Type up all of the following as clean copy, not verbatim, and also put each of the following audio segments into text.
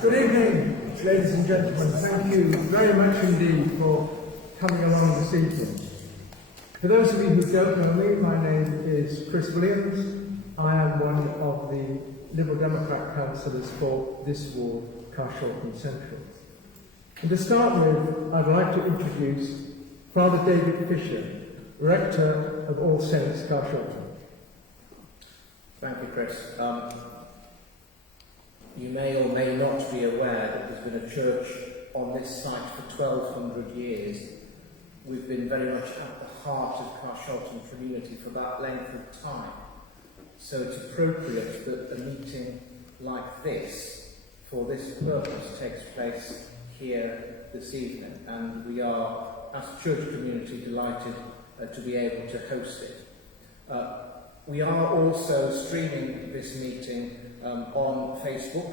Good evening, ladies and gentlemen. Thank you very much indeed for coming along this evening. For those of you who don't know me, my name is Chris Williams. I am one of the Liberal Democrat councillors for this ward, Carshalton Central. And to start with, I'd like to introduce Father David Fisher, Rector of All Saints, Carshalton. Thank you, Chris. You may or may not be aware that there's been a church on this site for 1,200 years. We've been very much at the heart of Carshalton community for that length of time. So it's appropriate that a meeting like this, for this purpose, takes place here this evening. And we are, as a church community, delighted to be able to host it. We are also streaming this meeting on Facebook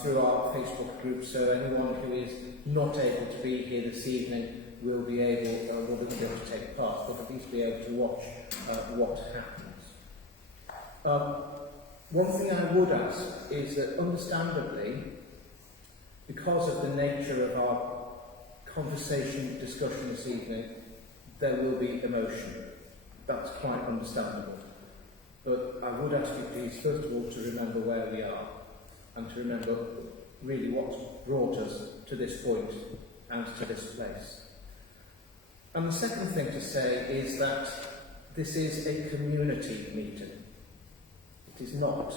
through our Facebook group, so anyone who is not able to be here this evening will be able to take part, but at least be able to watch what happens. One thing I would ask is that, understandably, because of the nature of our conversation, discussion this evening, there will be emotion. That's quite understandable. But I would ask you please, first of all, to remember where we are and to remember really what's brought us to this point and to this place. And the second thing to say is that this is a community meeting. It is not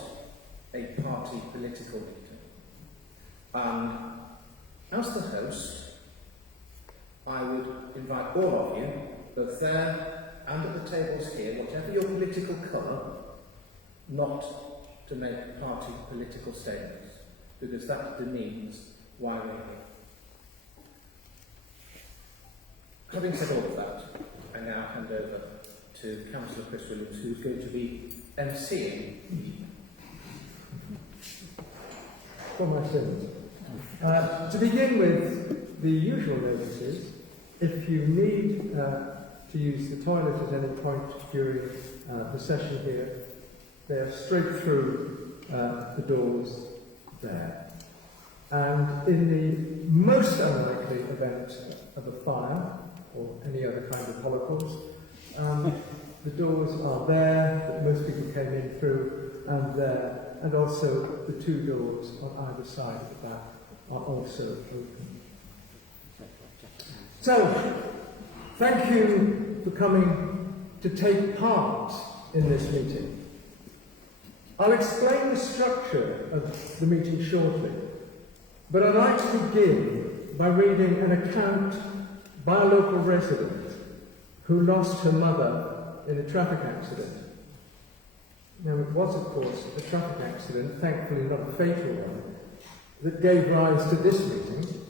a party political meeting. And as the host, I would invite all of you, both there and at the tables here, whatever your political colour, not to make party political statements, because that demeans why we're here. Having said all of that, I now hand over to Councillor Chris Williams, who's going to be emceeing. For my sins. To begin with, the usual notices. If you need to use the toilet at any point during the session here, they're straight through the doors there. And in the most unlikely event of a fire or any other kind of holocaust, the doors are there that most people came in through, and there, and also the two doors on either side of the back are also open. So, thank you for coming to take part in this meeting. I'll explain the structure of the meeting shortly, but I'd like to begin by reading an account by a local resident who lost her mother in a traffic accident. Now, it was, of course, a traffic accident, thankfully not a fatal one, that gave rise to this meeting,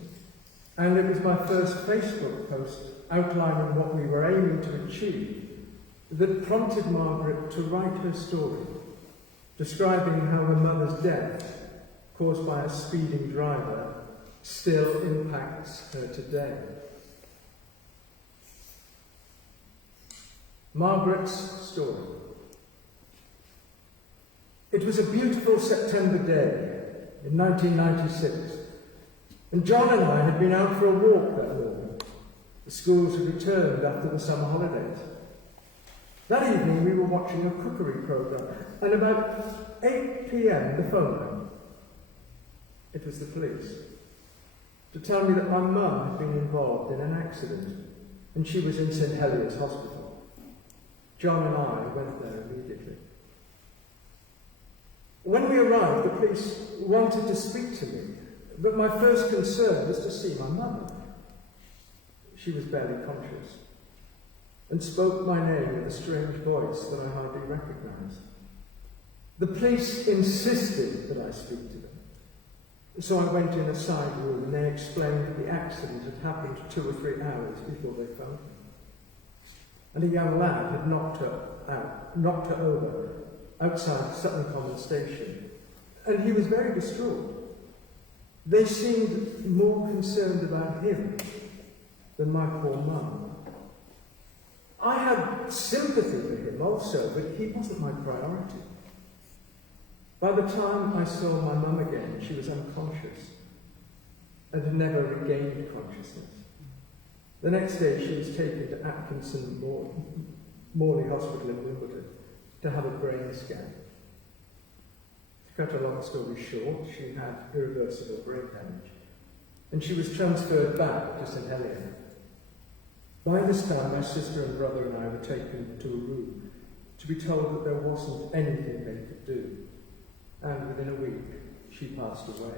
and it was my first Facebook post outlining what we were aiming to achieve that prompted Margaret to write her story, describing how her mother's death, caused by a speeding driver, still impacts her today. Margaret's story. It was a beautiful September day in 1996, and John and I had been out for a walk that morning. The schools had returned after the summer holidays. That evening we were watching a cookery programme, and about 8 p.m. the phone rang. It was the police, to tell me that my mum had been involved in an accident, and she was in St Heliers Hospital. John and I went there immediately. When we arrived, the police wanted to speak to me, but my first concern was to see my mother. She was barely conscious, and spoke my name in a strange voice that I hardly recognised. The police insisted that I speak to them, so I went in a side room and they explained that the accident had happened 2 or 3 hours before they found me. And a young lad had knocked her over outside Sutton Common Station, and he was very distraught. They seemed more concerned about him than my poor mum. I had sympathy for him also, but he wasn't my priority. By the time I saw my mum again, she was unconscious and had never regained consciousness. The next day she was taken to Atkinson Morley Hospital in Wimbledon to have a brain scan. To cut a long story short, she had irreversible brain damage, and she was transferred back to St Heliers. By this time, my sister and brother and I were taken to a room to be told that there wasn't anything they could do, and within a week, she passed away.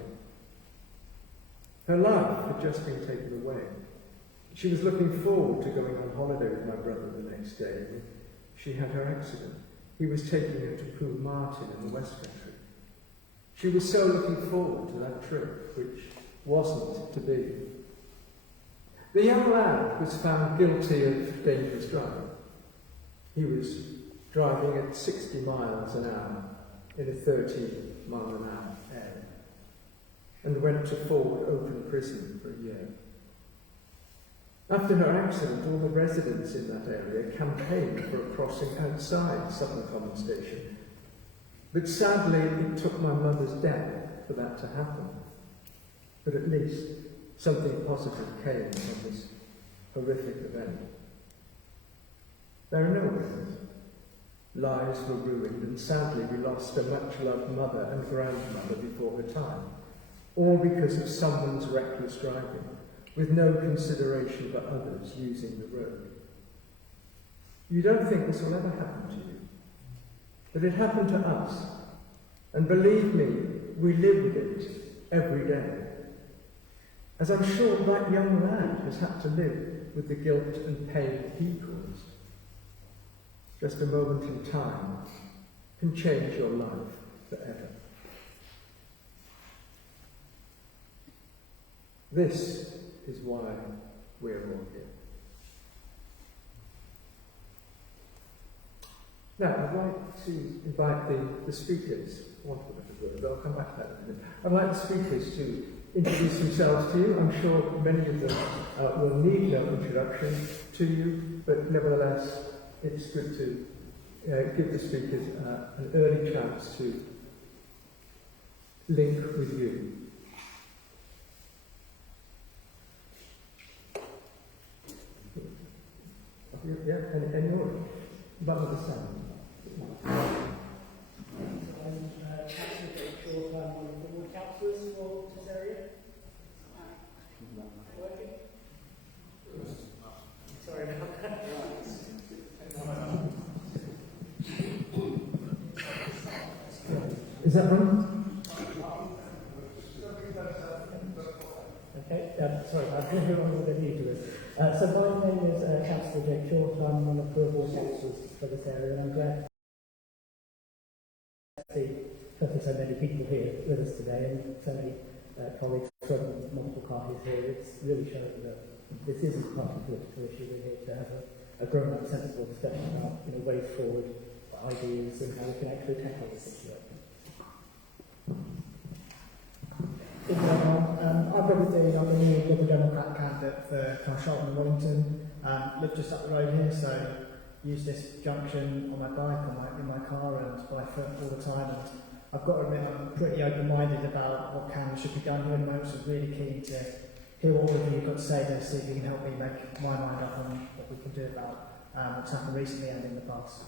Her life had just been taken away. She was looking forward to going on holiday with my brother the next day when she had her accident. He was taking her to Poole Martin in the West Country. She was so looking forward to that trip, which wasn't to be. The young lad was found guilty of dangerous driving. He was driving at 60 miles an hour in a 30-mile-an-hour area, and went to Ford Open Prison for a year. After her accident, all the residents in that area campaigned for a crossing outside Sutton Common Station. But sadly, it took my mother's death for that to happen. But at least something positive came from this horrific event. There are no wins. Lives were ruined, and sadly we lost a much-loved mother and grandmother before her time, all because of someone's reckless driving, with no consideration for others using the road. You don't think this will ever happen to you, but it happened to us, and believe me, we live with it every day. As I'm sure that young lad has had to live with the guilt and pain he caused. Just a moment in time can change your life forever. This is why we're all here. Now, I'd like to invite the speakers, I'll come back to that in a minute. I'd like the speakers to introduce themselves to you. I'm sure many of them will need no introduction to you, but nevertheless, it's good to give the speakers an early chance to link with you. Yeah, any order? About the sound. Councillors for this area? Working? Sorry about that. Is that right? Okay, sorry, I don't know what the need to is. So number of ward councillors for this area, and I'm glad to see so many people here with us today, and so many colleagues from multiple parties here. It's really showing that this isn't part of a political issue. We're here to have a grown-up, sensible discussion about ways forward, ideas, and how we can actually tackle this situation. I'm representing on the new Liberal Democrat candidate for Carshalton and Wellington. Live just up the road here, so use this junction on my bike, in my car, and by foot all the time. And I've got to admit, I'm pretty open-minded about what can should be done here, and I'm also really keen to hear what all of you have got to say to see if you can help me make my mind up on what we can do about what's happened recently and in the past.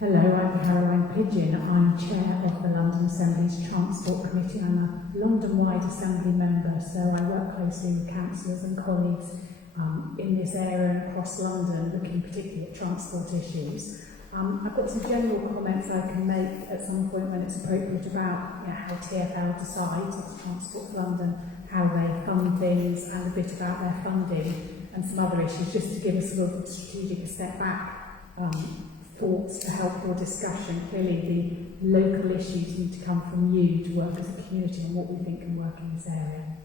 Hello, I'm Caroline Pidgeon. I'm Chair of the London Assembly's Transport Committee. I'm a London-wide Assembly member, so I work closely with councillors and colleagues in this area and across London, looking particularly at transport issues. I've got some general comments I can make at some point when it's appropriate about how TfL decides, as Transport for London, how they fund things, and a bit about their funding and some other issues, just to give us a little strategic step back. Thoughts to help your discussion. Clearly the local issues need to come from you to work as a community on what we think can work in this area.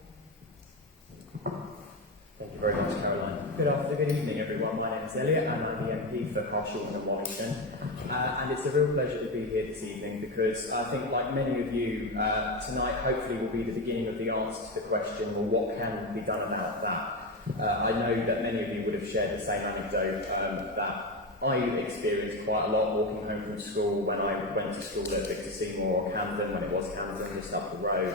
Thank you very much, Caroline. Good evening, everyone. My name is Elliot, and I'm the MP for Carshalton and Wellington. And it's a real pleasure to be here this evening because I think, like many of you, tonight hopefully will be the beginning of the answer to the question, well, what can be done about that? I know that many of you would have shared the same anecdote that I experienced quite a lot walking home from school when I went to school at Victor Seymour or Camden, when it was Camden, just up the road.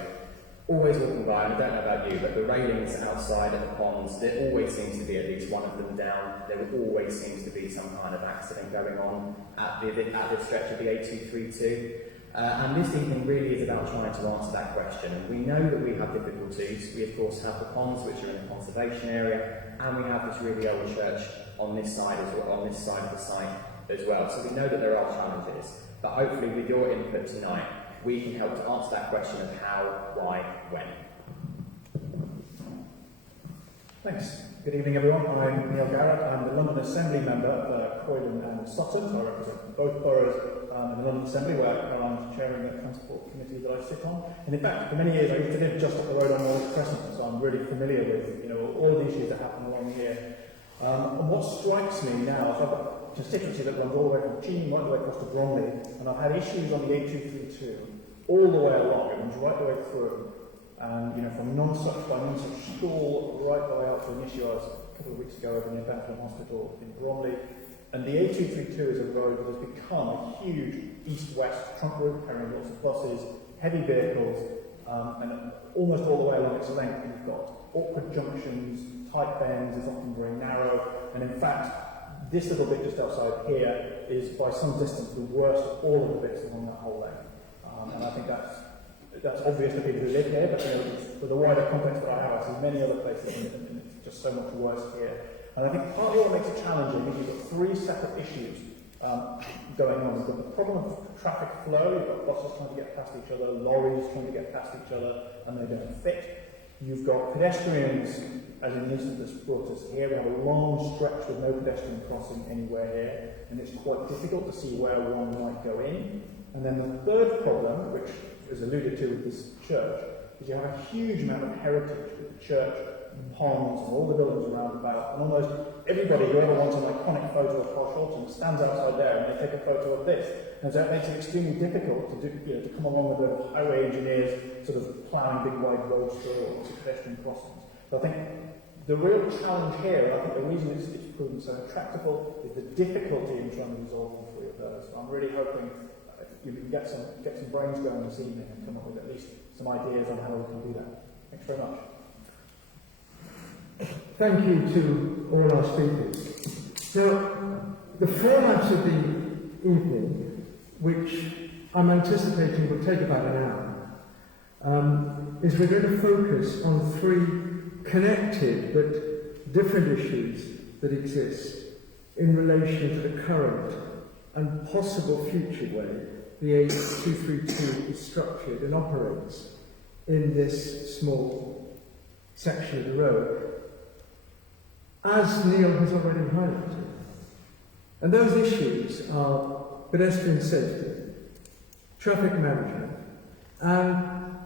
Always walking by, and I don't know about you, but the railings outside of the ponds, there always seems to be at least one of them down. There always seems to be some kind of accident going on at this stretch of the A232. And this evening really is about trying to answer that question. And we know that we have difficulties. We of course have the ponds, which are in the conservation area, and we have this really old church on this side as well, on this side of the site as well. So we know that there are challenges, but hopefully with your input tonight, we can help to answer that question of how, why, when. Thanks. Good evening, everyone. I'm Neil Garrett. I'm the London Assembly member for Croydon and Sutton. So I represent both boroughs in the London Assembly, where I'm chairing the Transport Committee that I sit on. And in fact, for many years, I used to live just up the road on North Crescent, so I'm really familiar with all the issues that happen along here. And what strikes me now is I've got a constituency that runs all the way from Cheam right the way across to Bromley, and I've had issues on the A232 all the way along. It runs right the way through. And from non-such by non-such school right the way out to an issue I was a couple of weeks ago over near Bethlehem Hospital in Bromley. And the A232 is a road that has become a huge east-west trunk route carrying lots of buses, heavy vehicles, and almost all the way along its length you've got awkward junctions, tight bends, it's often very narrow, and in fact this little bit just outside here is by some distance the worst of all of the bits along that whole length. And I think that's obvious to people who live here, but with the wider context that I have, I see many other places and it's just so much worse here. And I think partly what makes it challenging is you've got three separate issues going on. You've got the problem of traffic flow, you've got buses trying to get past each other, lorries trying to get past each other, and they don't fit. You've got pedestrians, as in the instance that's brought us here. We have a long stretch with no pedestrian crossing anywhere here, and it's quite difficult to see where one might go in. And then the third problem, which is alluded to with this church, is you have a huge amount of heritage with the church, and ponds, and all the buildings around about, and almost everybody who ever wants an iconic photo of Carshalton stands outside there and they take a photo of this. And so it makes it extremely difficult to to come along with the highway engineers sort of ploughing big wide roads through or pedestrian crossings. So I think the real challenge here, and I think the reason it's proven so intractable, is the difficulty in trying to resolve the three of those. So I'm really hoping you can get some brains going this evening and come up with at least some ideas on how we can do that. Thanks very much. Thank you to all our speakers. So, the format of the evening, which I'm anticipating will take about an hour, is we're going to focus on three connected but different issues that exist in relation to the current and possible future way the A232 is structured and operates in this small section of the road. as Neil has already highlighted. And those issues are pedestrian safety, traffic management, and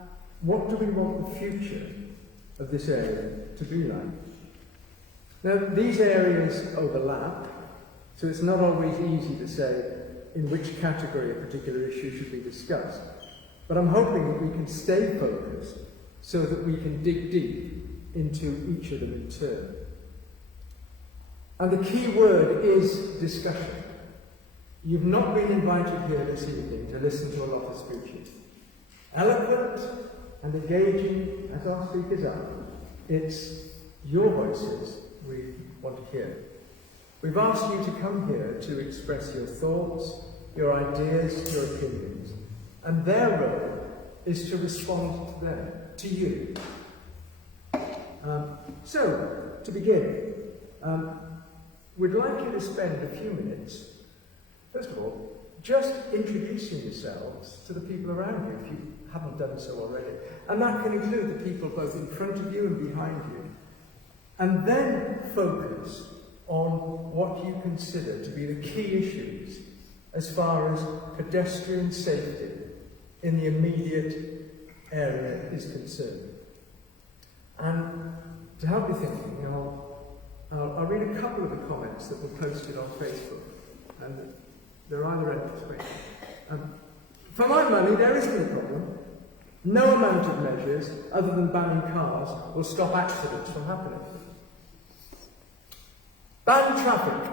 what do we want the future of this area to be like. Now, these areas overlap, so it's not always easy to say in which category a particular issue should be discussed. But I'm hoping that we can stay focused so that we can dig deep into each of them in turn. And the key word is discussion. You've not been invited here this evening to listen to a lot of speeches. Eloquent and engaging as our speakers are, it's your voices we want to hear. We've asked you to come here to express your thoughts, your ideas, your opinions, and their role is to respond to them, to you. So, to begin, we'd like you to spend a few minutes, first of all, just introducing yourselves to the people around you if you haven't done so already. And that can include the people both in front of you and behind you. And then focus on what you consider to be the key issues as far as pedestrian safety in the immediate area is concerned. And to help you thinking, I'll read a couple of the comments that were posted on Facebook, and they're either end or spring. For my money, there isn't a problem. No amount of measures, other than banning cars, will stop accidents from happening. Ban traffic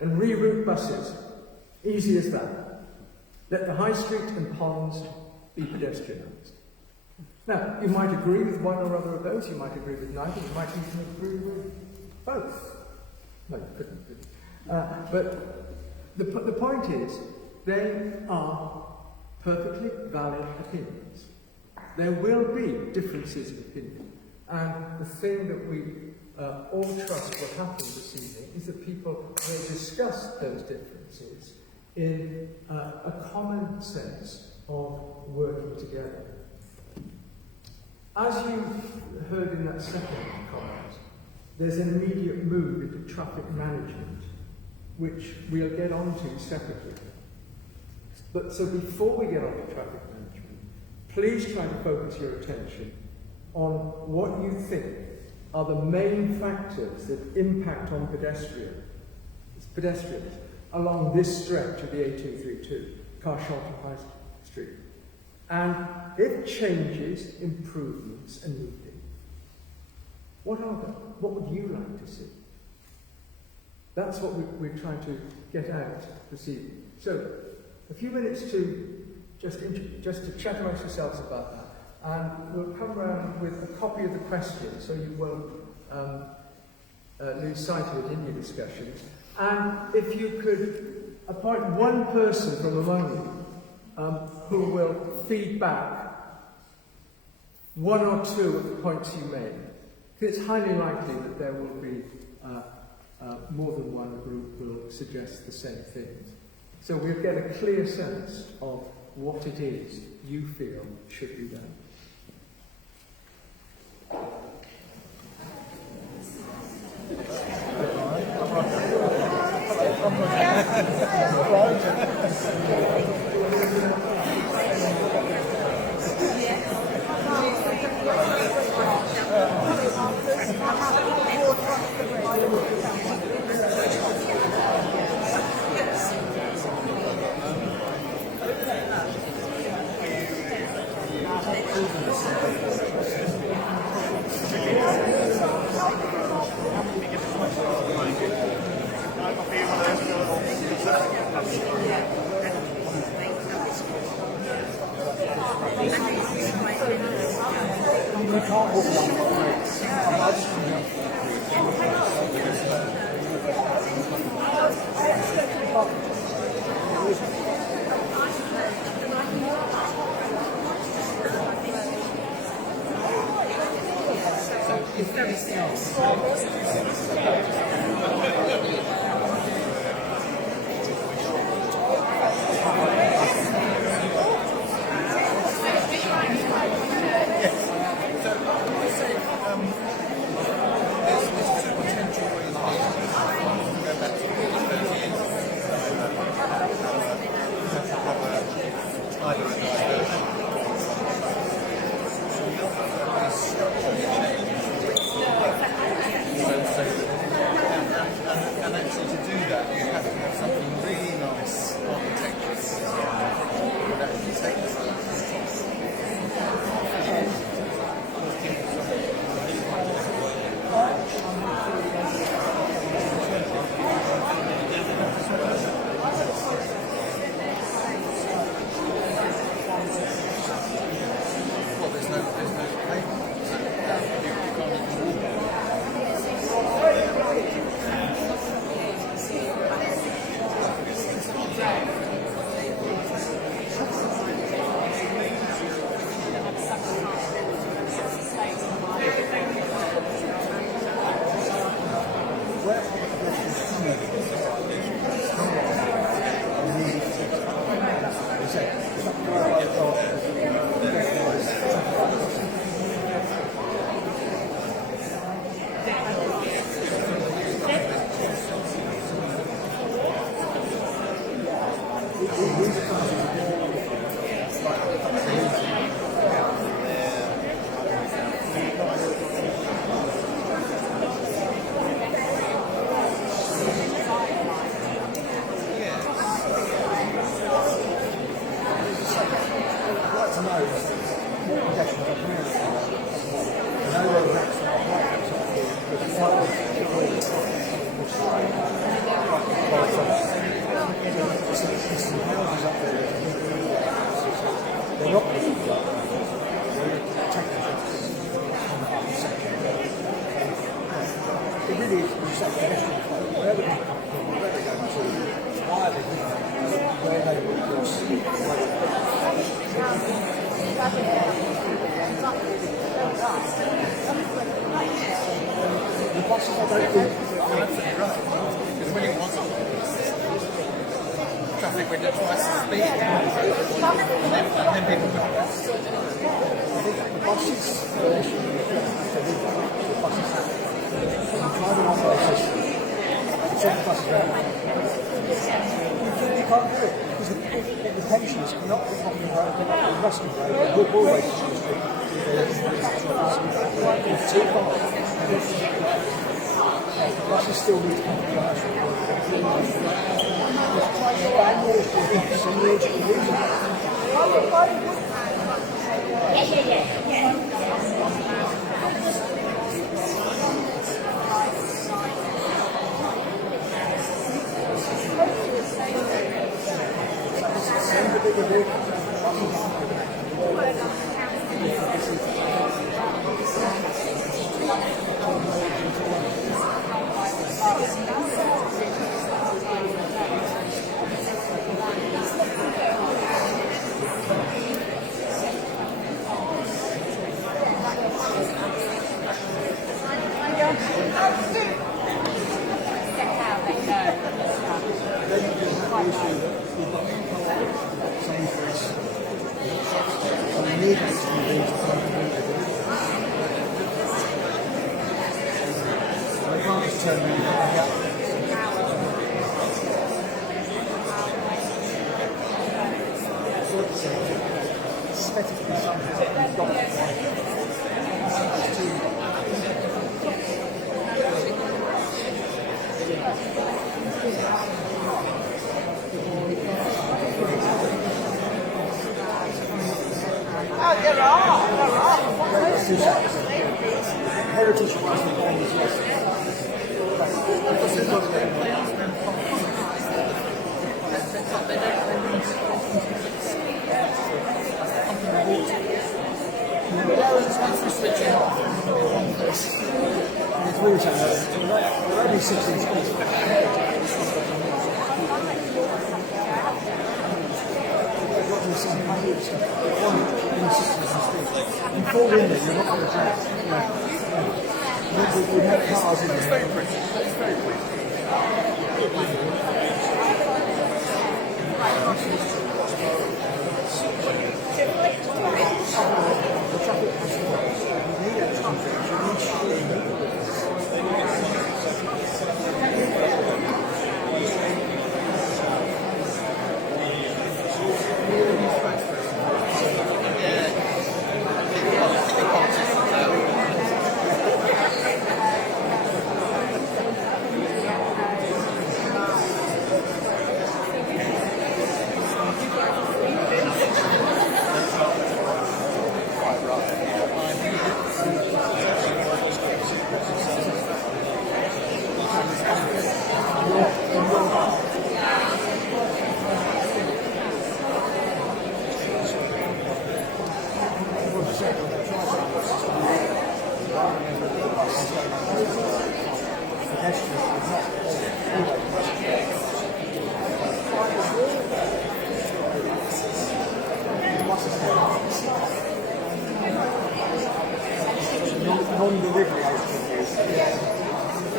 and reroute buses. Easy as that. Let the high street and ponds be pedestrianised. Now, you might agree with one or other of those, you might agree with neither, you might even agree with both. No, you couldn't really. But the point is, they are perfectly valid opinions. There will be differences of opinion. And the thing that we all trust will happen this evening is that people will discuss those differences in a common sense of working together. As you heard in that second comment, there's an immediate move into traffic management, which we'll get onto separately. But so before we get on to traffic management, please try to focus your attention on what you think are the main factors that impact on pedestrians along this stretch of the A232, Carshalton High Street. And if changes, improvements are needed, what are they? What would you like to see? That's what we're trying to get out this evening. So, a few minutes to just to chat amongst yourselves about that. And we'll come around with a copy of the question so you won't lose sight of it in your discussions. And if you could appoint one person from among you who will feed back one or two of the points you made. Because it's highly likely that there will be more than one group will suggest the same things. So we'll get a clear sense of what it is you feel should be done. There's two potential it really is, you say, pedestrian flow. Where they going to, why are they doing it, where they will cross. The buses, I don't think. Because when it was traffic went at twice the speed, and then people got arrested. I think the buses, the buses have driving on their system. Check the buses out. You can't do it because the pensioners cannot be on the road, they're not on Western Road, they're always it's too far. The buses still need to come to the National Road.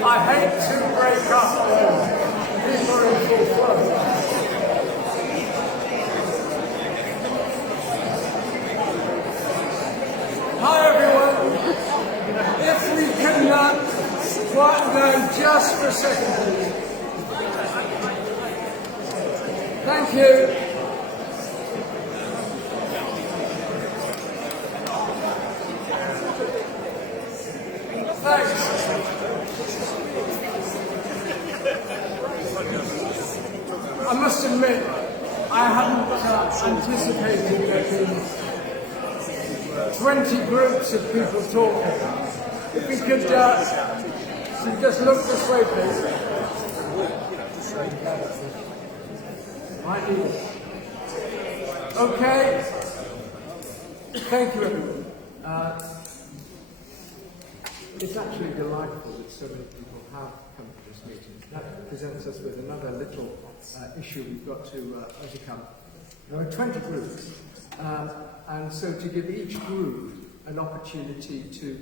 I hate to break up people in full flow. Hi everyone. If we can quiet down just for a second, please. Thank you. Thanks. I must admit, I hadn't anticipated there being 20 groups of people talking. If we could just look this way, please. Right here. Okay. Thank you, everyone. It's actually delightful that so many people have come to this meeting. That presents us with another little issue we've got to overcome. There are 20 groups, and so to give each group an opportunity to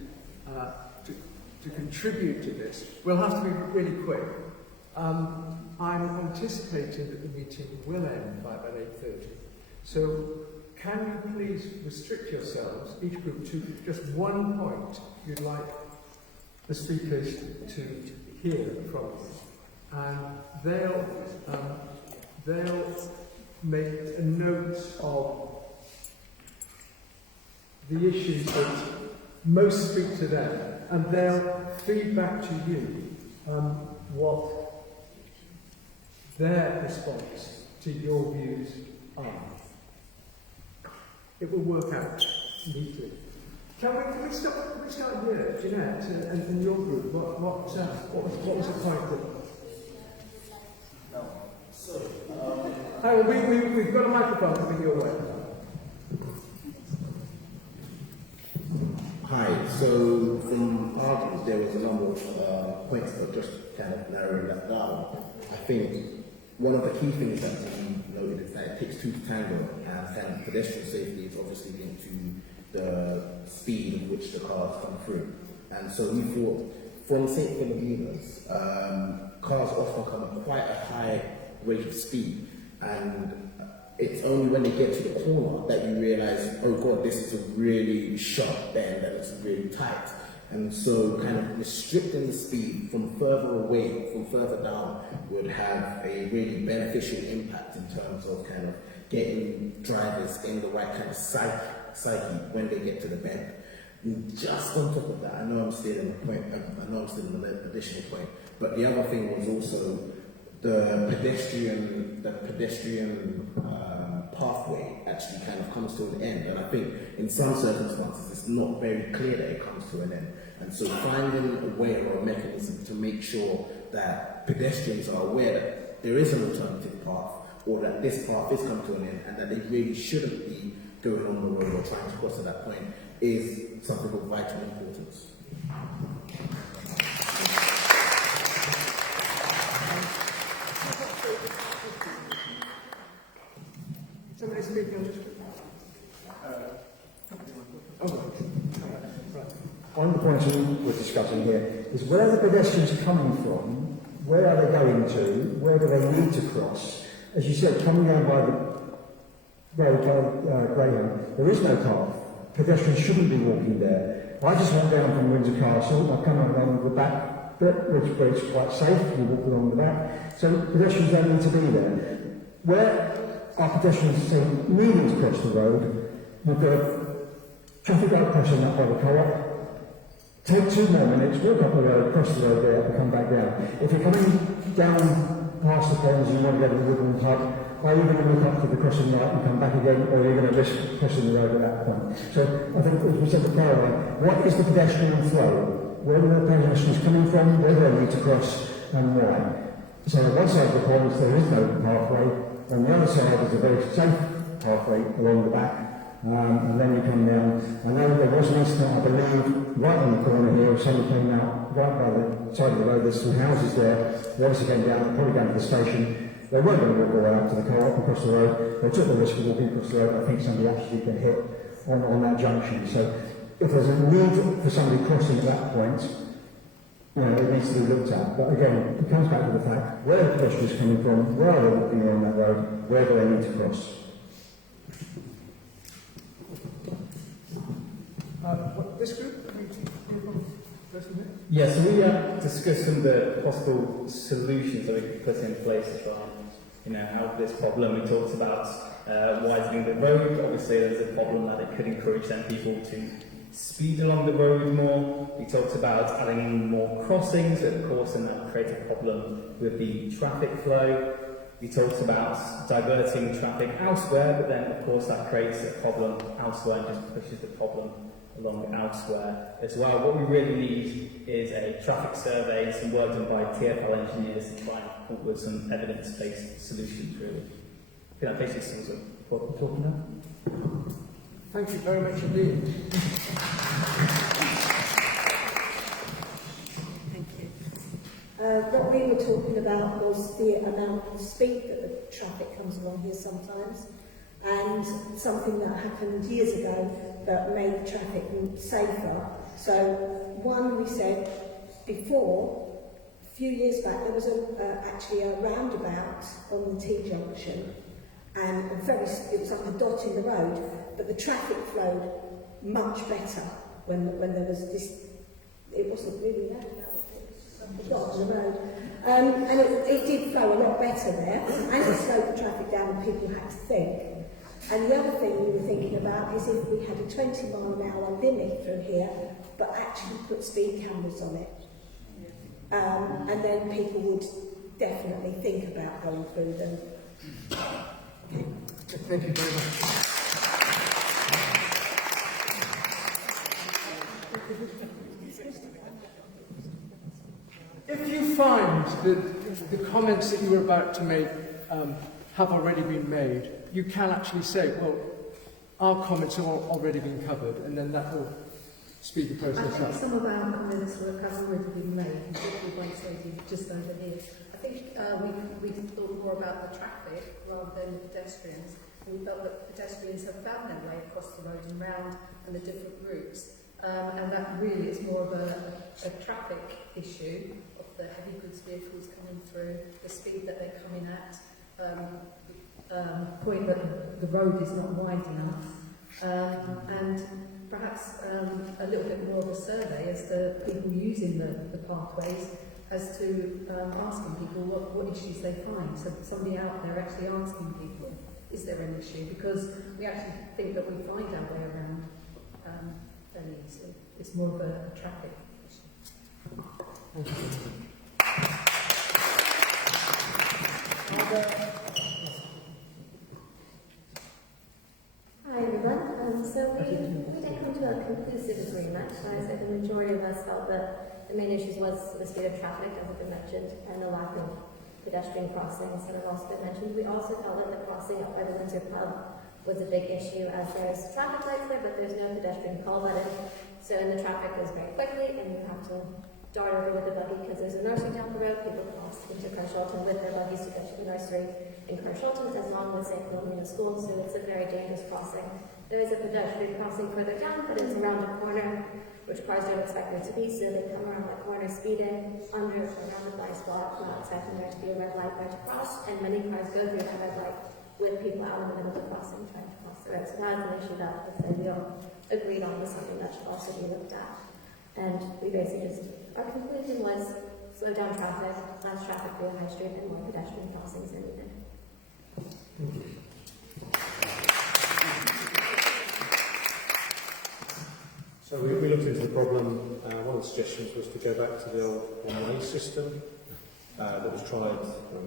contribute to this, we'll have to be really quick. I'm anticipating that the meeting will end by about 8:30. So can you please restrict yourselves, each group, to just one point you'd like the speakers to hear from you, and they'll make a note of the issues that most speak to them, and they'll feed back to you what their response to your views are. It will work out neatly. Can we start here, Jeanette, and your group? What was the point that... we've got a microphone coming your way. Hi, so from arguments there was a number of points, but just kind of narrowing that down. I think one of the key things that we noted is that it takes two to tango, and kind of pedestrian safety is obviously linked to the speed in which the cars come through. And so we thought, from St. Philomeno's, cars often come at quite a high rate of speed, and it's only when they get to the corner that you realise, oh god, this is a really sharp bend and it's really tight. And so kind of restricting the speed from further away, from further down, would have a really beneficial impact in terms of kind of getting drivers in the right kind of psyche when they get to the bend. And just on top of that, I know I'm still in an additional point, but the other thing was also the pedestrian pathway actually kind of comes to an end, and I think in some circumstances it's not very clear that it comes to an end. And so finding a way or a mechanism to make sure that pedestrians are aware that there is an alternative path, or that this path is come to an end and that they really shouldn't be going on the road or trying to cross at that point, is something of vital importance. Somebody speaking on this? One of the points we're discussing here is where are the pedestrians coming from, where are they going to, where do they need to cross? As you said, coming down by the road by Greyhound, there is no path. Pedestrians shouldn't be walking there. I just went down from Windsor Castle, I've come along the back bit, which it's quite safe, you walk along the back, so pedestrians don't need to be there. Where are pedestrians say needing to cross the road, with the traffic light crossing up by the co-op, take 2 more minutes, walk up the road, cross the road there, and come back down. If you're coming down past the corners and you want to go to the Woodland Hub, are you going to look up to the crossing light and come back again, or are you going to risk crossing the road at that point? So I think, as we said to Caroline, what is the pedestrian flow? Where are the pedestrians coming from? Where do they need to cross, and why? So on one side of the corners there is no pathway, on the other side is a very safe pathway along the back. And then you come down. I know there was an incident, I believe, right on the corner here, somebody came out right by the side of the road. There's some houses there. They obviously came down, probably down to the station. They weren't going to walk all the way up to the co-op and cross the road. They took the risk of walking across the road. I think somebody actually got hit on that junction. So if there's a need for somebody crossing at that point, you know, it needs to be looked at. But again, it comes back to the fact, where are the pedestrians coming from? Where are they walking along that road? Where do they need to cross? This group, Yeah, so we discussed some of the possible solutions that we could put in place to try and, help this problem. We talked about widening the road. Obviously, there's a problem that it could encourage them people to speed along the road more. We talked about adding more crossings, but of course, then that creates a problem with the traffic flow. We talked about diverting traffic elsewhere, but then of course that creates a problem elsewhere and just pushes the problem along elsewhere as well. What we really need is a traffic survey and some work done by TfL engineers to try and come up with some evidence-based solutions, really. I think that basically sums up what we're talking about. Thank you very much indeed. Thank you. What we were talking about was the amount of speed that the traffic comes along here sometimes, and something that happened years ago that made the traffic safer. So, one, we said before, a few years back, there was actually a roundabout on the T-junction, and it was like a dot in the road, but the traffic flowed much better when there was this. It wasn't really that. A dot in the road. And it did flow a lot better there, and it slowed the traffic down and people had to think. And the other thing we were thinking about is if we had a 20-mile-an-hour limit through here, but actually put speed cameras on it. And then people would definitely think about going through them. Okay. Thank you very much. If you find that the comments that you were about to make have already been made, you can actually say, well, our comments have already been covered, and then that will speed the process up. I think some of our comments have already been made, particularly by Sadie just over here. I think we thought more about the traffic rather than the pedestrians. And we felt that pedestrians have found their way across the road and round and the different routes. And that really is more of a traffic issue of the heavy goods vehicles coming through, the speed that they're coming at, point that the road is not wide enough, and perhaps a little bit more of a survey as to people using the pathways as to asking people what issues they find. So somebody out there actually asking people, is there an issue? Because we actually think that we find our way around fairly easily. It's more of a traffic issue. Thank you. Hi everyone. So we did come to a conclusive agreement. So I said the majority of us felt that the main issues was the speed of traffic, as has been mentioned, and the lack of pedestrian crossings that have also been mentioned. We also felt that the crossing up by the Windsor Pub was a big issue, as there's traffic lights there, but there's no pedestrian call button. So and the traffic goes very quickly, and you have to dart over with a buggy because there's a nursery down the road. People cross into Carshalton with their buggies to get to the nursery in Carshalton, as long as St. Philomena School, so it's a very dangerous crossing. There is a pedestrian crossing further down, but it's around a corner, which cars don't expect there to be, so they come around that corner, speeding, around the blind spot, not expecting there to be a red light where to cross, and many cars go through that red light with people out in the middle of the crossing trying to cross the road. So that's an issue that we all agreed on was something that should also be looked at. And we basically just, our conclusion was slow down traffic, less traffic through the high street, and more pedestrian crossings than needed. So we looked into the problem. One of the suggestions was to go back to the old one-way system that was tried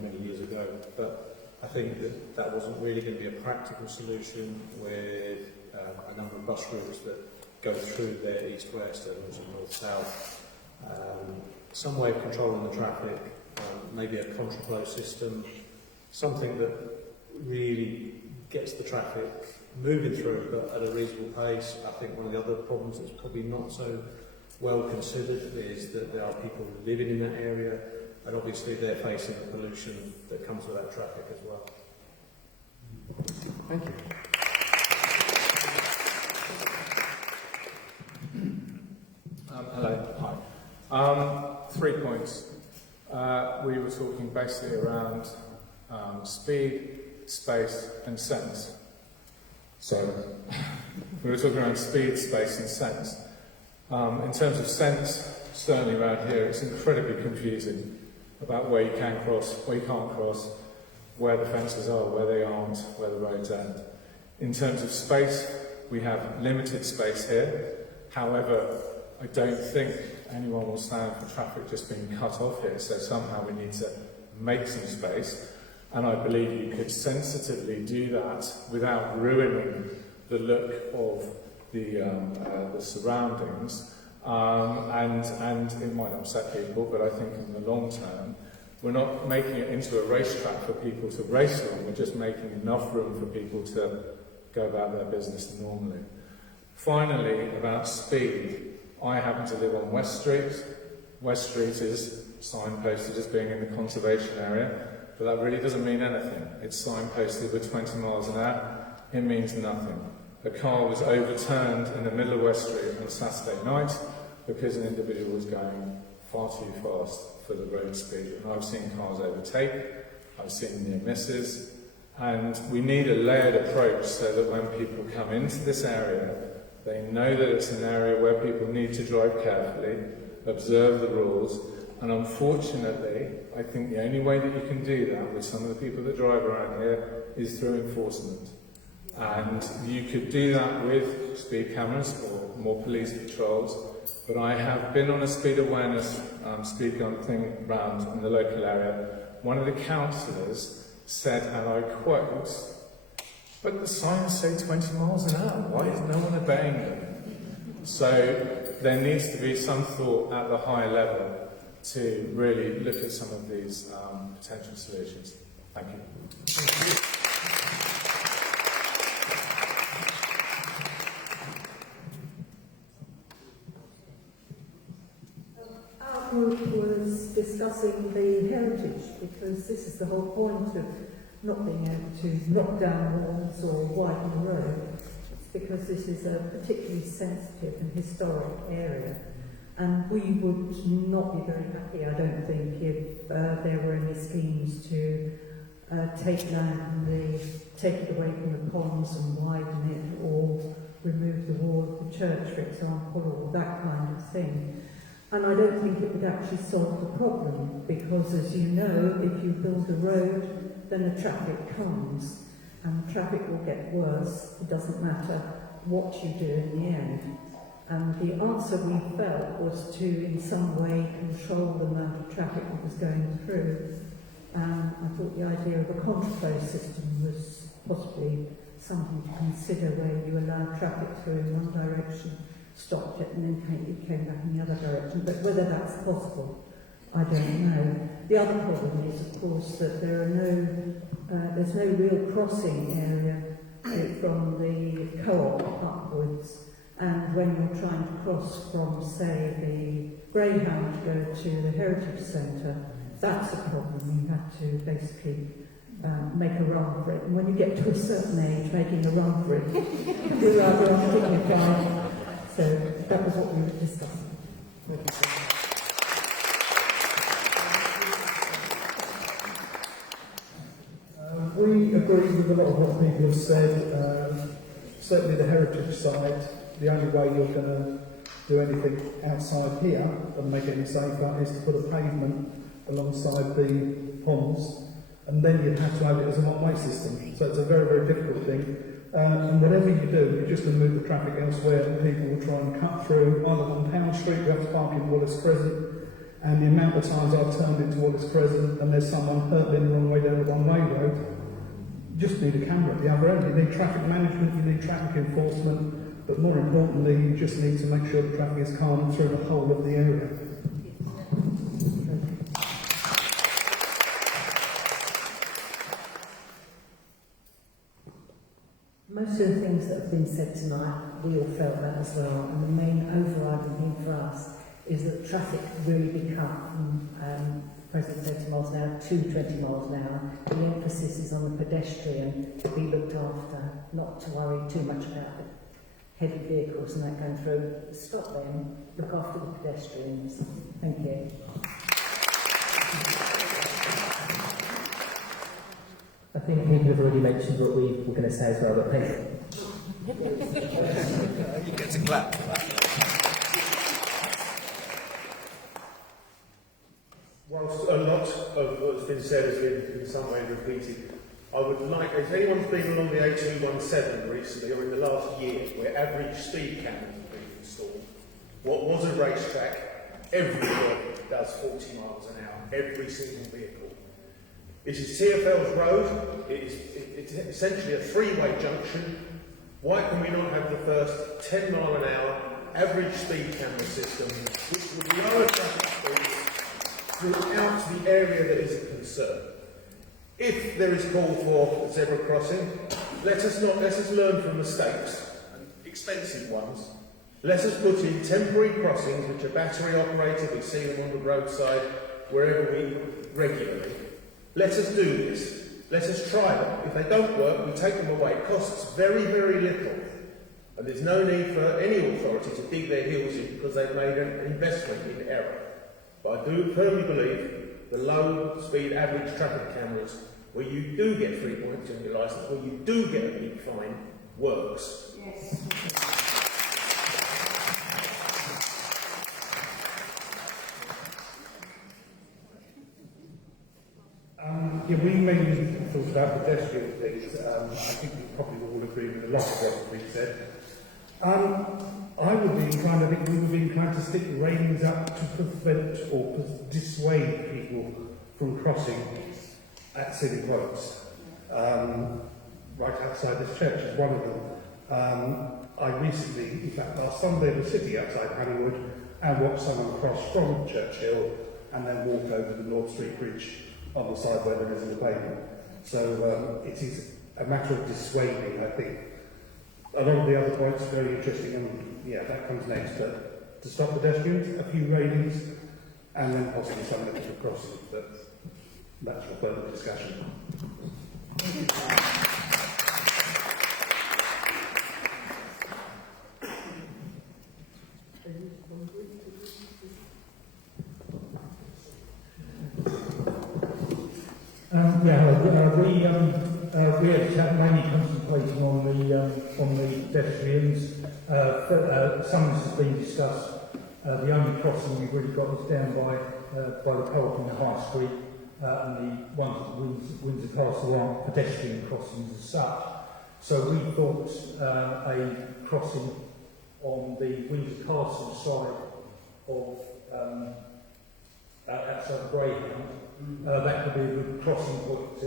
many years ago. But I think that wasn't really going to be a practical solution with a number of bus routes that go through there east-west and also north-south. Some way of controlling the traffic, maybe a contraflow system, something that really gets the traffic moving through, but at a reasonable pace. I think one of the other problems that's probably not so well considered is that there are people living in that area, and obviously they're facing the pollution that comes with that traffic as well. Thank you. Hello, hi. 3 points. We were talking basically around speed, space and sense. So, we were talking around speed, space and sense. In terms of sense, certainly around here, it's incredibly confusing about where you can cross, where you can't cross, where the fences are, where they aren't, where the roads end. In terms of space, we have limited space here. However, I don't think anyone will stand for traffic just being cut off here, so somehow we need to make some space. And I believe you could sensitively do that without ruining the look of the surroundings. And it might upset people, but I think in the long term, we're not making it into a racetrack for people to race on, we're just making enough room for people to go about their business normally. Finally, about speed, I happen to live on West Street, West Street is signposted as being in the conservation area, but that really doesn't mean anything. It's signposted with 20 miles an hour. It means nothing. A car was overturned in the middle of West Street on Saturday night because an individual was going far too fast for the road speed. And I've seen cars overtake, I've seen near misses, and we need a layered approach so that when people come into this area, they know that it's an area where people need to drive carefully, observe the rules, and unfortunately, I think the only way that you can do that with some of the people that drive around here is through enforcement. And you could do that with speed cameras or more police patrols, but I have been on a speed awareness speed gun thing round in the local area. One of the councillors said, and I quote, "But the signs say 20 miles an hour, why is no one obeying them?" So there needs to be some thought at the higher level to really look at some of these potential solutions. Thank you. Thank you. Our group was discussing the heritage, because this is the whole point of not being able to knock down walls or widen the road. It's because this is a particularly sensitive and historic area. And we would not be very happy, I don't think, if there were any schemes to take it away from the ponds and widen it, or remove the wall of the church, for example, or that kind of thing. And I don't think it would actually solve the problem, because, as you know, if you build a road, then the traffic comes, and traffic will get worse. It doesn't matter what you do in the end. And the answer we felt was to, in some way, control the amount of traffic that was going through. I thought the idea of a contraflow system was possibly something to consider, where you allow traffic through in one direction, stopped it, and then it came back in the other direction. But whether that's possible, I don't know. The other problem is, of course, that there's no real crossing area from the co-op upwards. And when you're trying to cross from, say, the Greyhound to go to the Heritage Centre, that's a problem. You have to basically make a run for it. And when you get to a certain age, making a run for it can be rather undignified. So that was what we were discussing. We agree with a lot of what people have said. Certainly the heritage side, the only way you're going to do anything outside here and make it any safer is to put a pavement alongside the ponds, and then you'd have to have it as a one-way system. So it's a very, very difficult thing. And whatever you do, you just move the traffic elsewhere, and people will try and cut through. Either on Town Street, we have to park in Wallace Crescent, and the amount of times I've turned into Wallace Crescent and there's someone hurtling the wrong way down a one-way road, you just need a camera at the other end. You need traffic management, you need traffic enforcement, but more importantly, you just need to make sure the traffic is calm through the whole of the area. Most of the things that have been said tonight, we all felt that as well. And the main overriding thing for us is that traffic really be cut from present 20 miles an hour to 20 miles an hour. The emphasis is on the pedestrian to be looked after, not to worry too much about the heavy vehicles and that going through. Stop them, look after the pedestrians. Thank you. I think people have already mentioned what we were going to say as well, but thank you. You get to clap for that. Whilst a lot of what's been said has been in some way repeated, I would like, if anyone's been along the A217 recently or in the last year, where average speed cameras have been installed, what was a racetrack, everyone does 40 miles an hour, every single vehicle. This is TfL's road. It's essentially a three-way junction. Why can we not have the first 10 mile an hour average speed camera system, which would lower traffic speeds throughout the area that is a concern? If there is call for zebra crossing, let us learn from mistakes, and expensive ones, Let us put in temporary crossings which are battery operated. We see them on the roadside wherever we regularly. Let us do this. Let us try them. If they don't work, we take them away. It costs very, very little. And there's no need for any authority to dig their heels in because they've made an investment in error. But I do firmly believe the low speed average traffic cameras, where you do get 3 points on your licence, where you do get a big fine, works. Yes. Yeah, we mainly thought about pedestrian things. I think we probably all agree with a lot of what we said. I would be inclined, I think we would be inclined to stick reins up to prevent or dissuade people from crossing at civic roads. Right outside this church is one of them. I recently, in fact last Sunday, was sitting outside Honeywood and watched someone cross from Churchill and then walk over the North Street Bridge on the side where there isn't a pavement. So it is a matter of dissuading, I think. A lot of the other points are very interesting, and yeah, that comes next. But to stop pedestrians, a few railings, and then possibly some electric crossings. But that's for further discussion. We had a chat mainly concentrating on the pedestrians. Some of this has been discussed. The only crossing we've really got is down by the co-op in the High Street, and the ones at Windsor Castle aren't pedestrian crossings as such. So we thought a crossing on the Windsor Castle side of outside the Greyhound, that could be a good crossing point to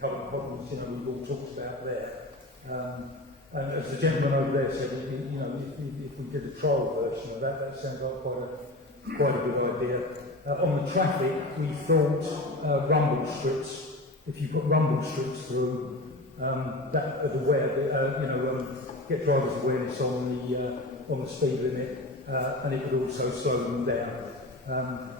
cover the problems, we've all talked about there. And as the gentleman over there said, if we did a trial version of that, that sounds like quite a good idea. On the traffic, we thought rumble strips. If you put rumble strips through, that get drivers' awareness on the speed limit, and it would also slow them down.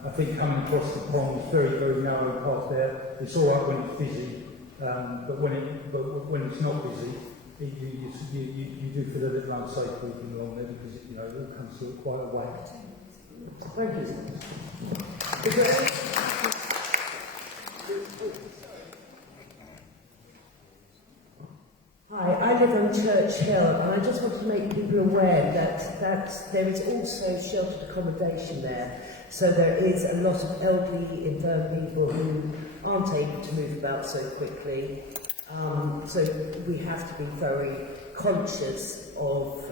I think coming across the pond is very, very narrow path there. It's all right when it's busy, but when it's not busy, you do feel a little unsafe walking along there because it all comes through quite a way. Thank you. Hi, I live on Church Hill, and I just want to make people aware that there is also sheltered accommodation there. So there is a lot of elderly, infirm people who aren't able to move about so quickly. So we have to be very conscious of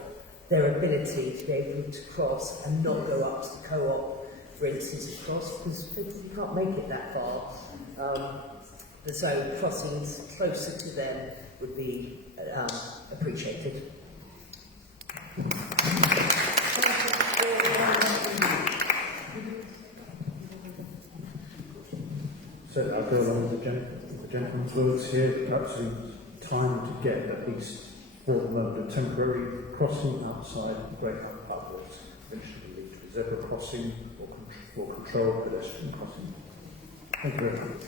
their ability to be able to cross and not go up to the co-op, for instance, to cross, because you can't make it that far. So crossings closer to them would be appreciated. So I'll go along with the gentleman's words here. Actually, time to get at least for the temporary crossing outside the Greyhound Parkways, eventually lead to a zebra crossing or controlled pedestrian crossing. Thank you very much.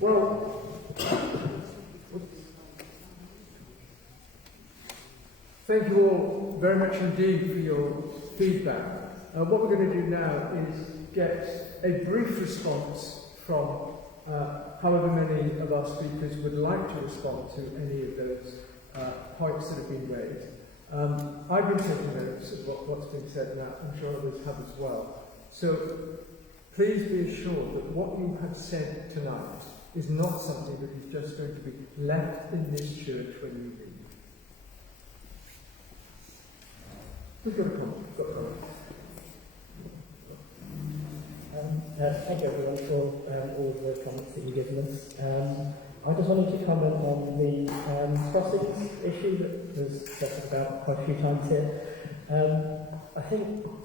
Well, thank you all very much indeed for your feedback. What we're going to do now is get a brief response from however many of our speakers would like to respond to any of those points that have been raised. I've been taking notes of what's been said now. I'm sure others have as well. So please be assured that what you have said tonight is not something that is just going to be left in this church when you leave. Who's got a comment? Thank you everyone for all the comments that you've given us. I just wanted to comment on the crossings issue that was talked about quite a few times here. I think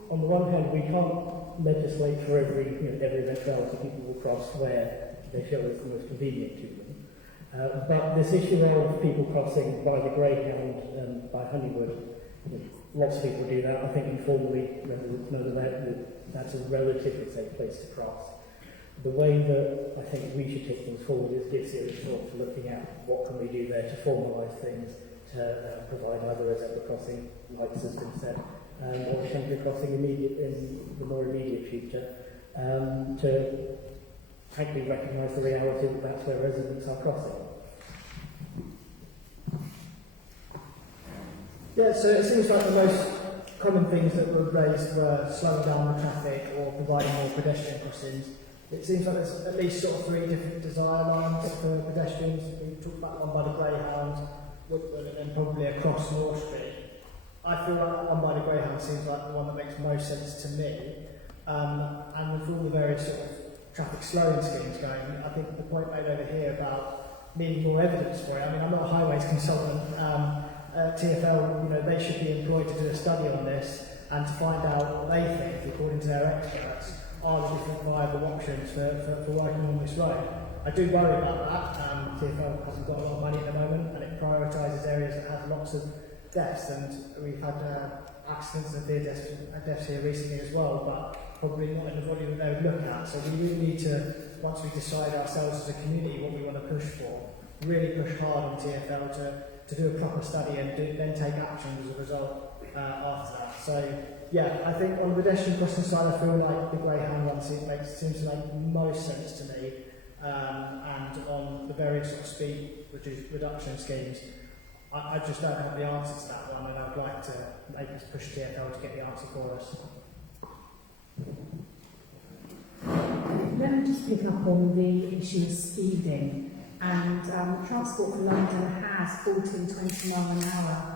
on the one hand we can't legislate for every eventuality people will cross where they feel it's the most convenient to them. But this issue of people crossing by the Greyhound and by Honeywood, lots of people do that. I think informally residents know that that's a relatively safe place to cross. The way that I think we should take things forward is give serious thought to looking at what can we do there to formalise things, to provide either a zebra crossing, like has been said, or a temporary crossing in the more immediate future, to frankly recognise the reality that that's where residents are crossing. Yeah, so it seems like the most common things that were raised were slowing down the traffic or providing more pedestrian crossings. It seems like there's at least sort of 3 different desire lines for pedestrians. We talked about one by the Greyhound, Woodland, and then probably across North Street. I feel like that one by the Greyhound seems like the one that makes most sense to me. And with all the various sort of traffic slowing schemes going, I think the point made over here about needing more evidence for it. I mean, I'm not a highways consultant. TfL, they should be employed to do a study on this and to find out what they think, according to their experts, are the different viable options for working on this road. I do worry about that. TfL hasn't got a lot of money at the moment, and it prioritises areas that have lots of deaths, and we've had accidents and near deaths here recently as well, but probably not in the volume that they would look at. So we really need to, once we decide ourselves as a community what we want to push for, really push hard on TfL to do a proper study and then take action as a result after that. So yeah, I think on the pedestrian crossing side, I feel like the Greyhound one seems to make most sense to me. And on the various sort of speed reduction schemes, I just don't have the answer to that one, and I'd like to make us push TfL to get the answer for us. Let me just pick up on the issue of speeding. And Transport for London has brought in 20 mile an hour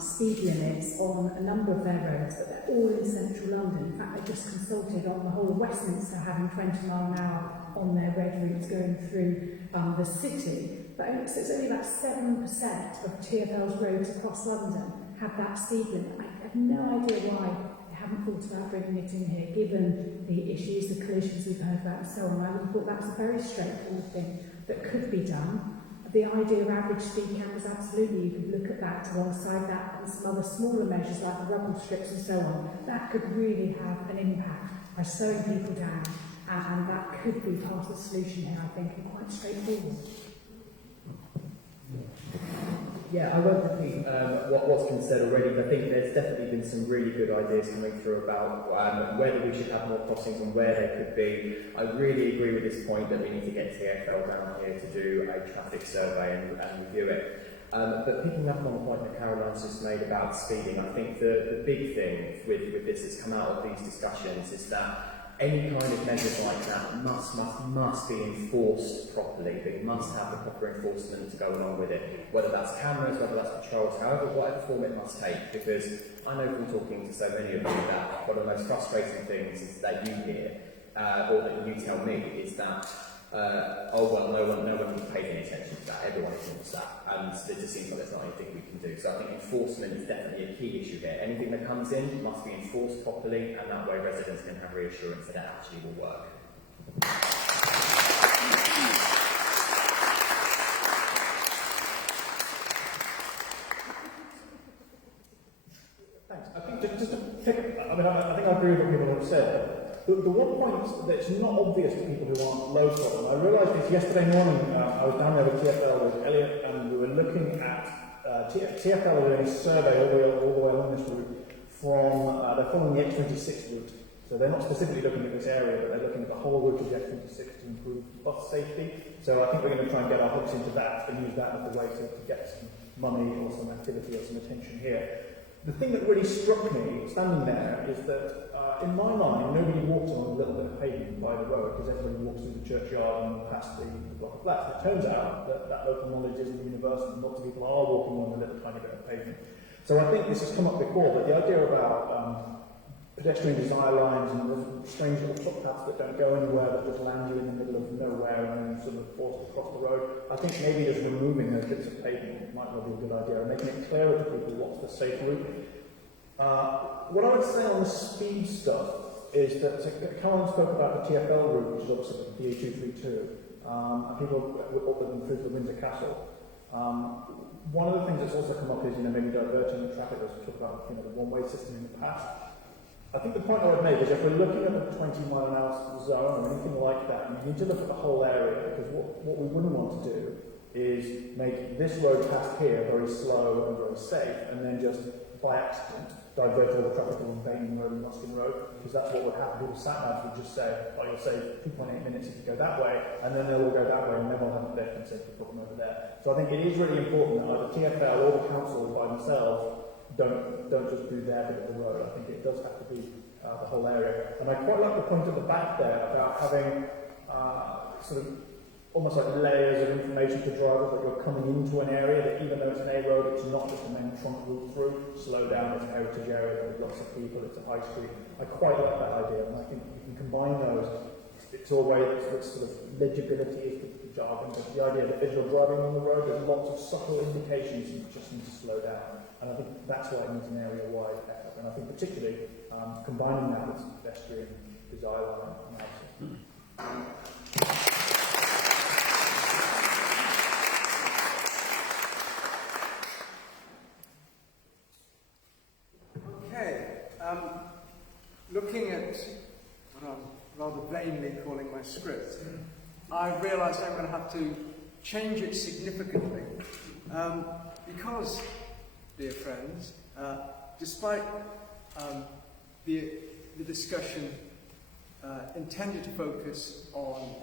speed limits on a number of their roads, but they're all in central London. In fact, they just consulted on the whole of Westminster having 20 mile an hour on their red routes going through the city. But so it's only about 7% of TfL's roads across London have that speed limit. I have no idea why they haven't thought about bringing it in here, given the issues, the collisions we've heard about and so on. I would have thought that was a very straightforward thing that could be done. The idea of average speed cameras, absolutely, you could look at that alongside that and some other smaller measures like the rubble strips and so on. That could really have an impact by slowing people down, and that could be part of the solution here, I think, and quite straightforward. Yeah, I won't repeat what's been said already, but I think there's definitely been some really good ideas coming through about whether we should have more crossings and where they could be. I really agree with this point that we need to get TfL down here to do a traffic survey and review it. But picking up on the point that Caroline's just made about speeding, I think the big thing with this that's come out of these discussions is that any kind of measures like that must be enforced properly. They must have the proper enforcement to go along with it, whether that's cameras, whether that's patrols, however, whatever form it must take. Because I know from talking to so many of you that one of the most frustrating things is that you hear, or that you tell me, is that oh well, no one can pay any attention to that. Everyone ignores that, and it just seems like there's not anything we can do. So I think enforcement is definitely a key issue here. Anything that comes in must be enforced properly, and that way residents can have reassurance that it actually will work. Thanks. I think just to pick, I think I agree with what people have said. The one point that's not obvious to people who aren't local, and I realised this yesterday morning, I was down there with TfL with Elliot, and we were looking at TfL are doing a survey all the way along this route from, they're following the X26 route. So they're not specifically looking at this area, but they're looking at the whole route of the X26 to improve bus safety. So I think we're going to try and get our hooks into that and use that as a way to get some money or some activity or some attention here. The thing that really struck me, standing there, is that in my mind, nobody walks on a little bit of pavement by the road because everybody walks through the churchyard and past the block of flats. It turns out that local knowledge isn't universal and lots of people are walking on a little tiny bit of pavement. So I think this has come up before, but the idea about pedestrian desire lines and strange little footpaths that don't go anywhere that just land you in the middle of nowhere and then sort of forced across the road, I think maybe just removing those bits of pavement might well be a good idea and making it clearer to people what's the safe route. What I would say on the speed stuff, is that Caroline spoke about the TfL route, which is obviously the A232, and people up them through the Windsor Castle. One of the things that's also come up is, maybe diverting the traffic, as we talked about, the one-way system in the past. I think the point I would make is if we're looking at the 20-mile-an-hour zone or anything like that, you need to look at the whole area, because what we wouldn't want to do is make this road past here very slow and very safe, and then just by accident divert all the traffic along Bainham Road and Ruskin Road, because that's what would happen. People sat-navs would just say, you'll save 2.8 minutes if you go that way, and then they'll all go that way, and then we'll have a pedestrian safety problem over there. So I think it is really important that either TfL or the council by themselves don't just do their bit of the road. I think it does have to be the whole area. And I quite like the point at the back there about having sort of almost like layers of information to drivers that you're coming into an area that even though it's an A road, it's not just a main trunk route through. Slow down, it's a heritage area with lots of people, it's a high street. I quite like that idea, and I think you can combine those. It's all way that sort of legibility is the jargon, but the idea that as you're driving on the road, there's lots of subtle indications you just need to slow down. And I think that's why it needs an area-wide effort. And I think particularly combining that with some pedestrian desire analysis. Looking at what I'm rather vainly calling my script, I realised I'm going to have to change it significantly because, dear friends, despite the discussion intended to focus on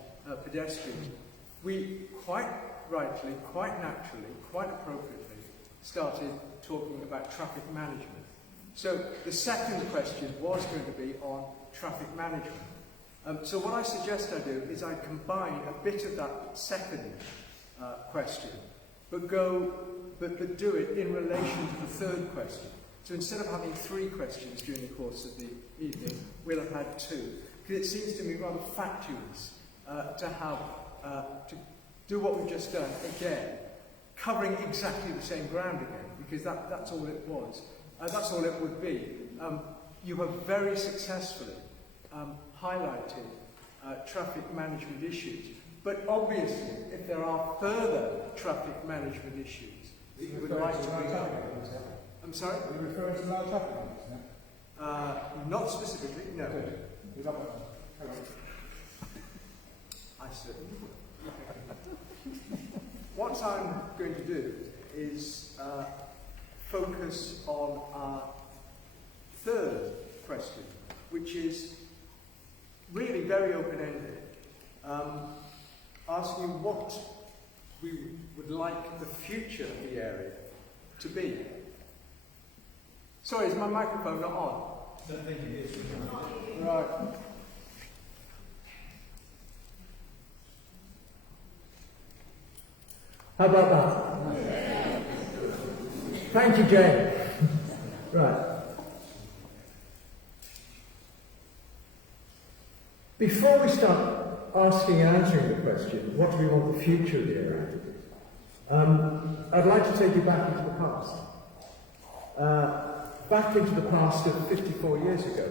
pedestrians, we quite rightly, quite naturally, quite appropriately started talking about traffic management. So the second question was going to be on traffic management. So what I suggest I do is I combine a bit of that second question, but do it in relation to the third question. So instead of having 3 questions during the course of the evening, we'll have had 2. Because it seems to me rather fatuous to do what we've just done again, covering exactly the same ground again, because that's all it was. That's all it would be. You have very successfully highlighted traffic management issues, but obviously, if there are further traffic management issues that you would like to bring up, I'm sorry? Are you referring to large traffic lights? Not specifically, no. I certainly would. What I'm going to do is focus on our third question, which is really very open-ended, asking what we would like the future of the area to be. Sorry, is my microphone not on? I don't think it is. Right. How about that? Thank you, Jane. Right. Before we start asking and answering the question, what do we want the future of the area to be? I'd like to take you back into the past. Back into the past of 54 years ago,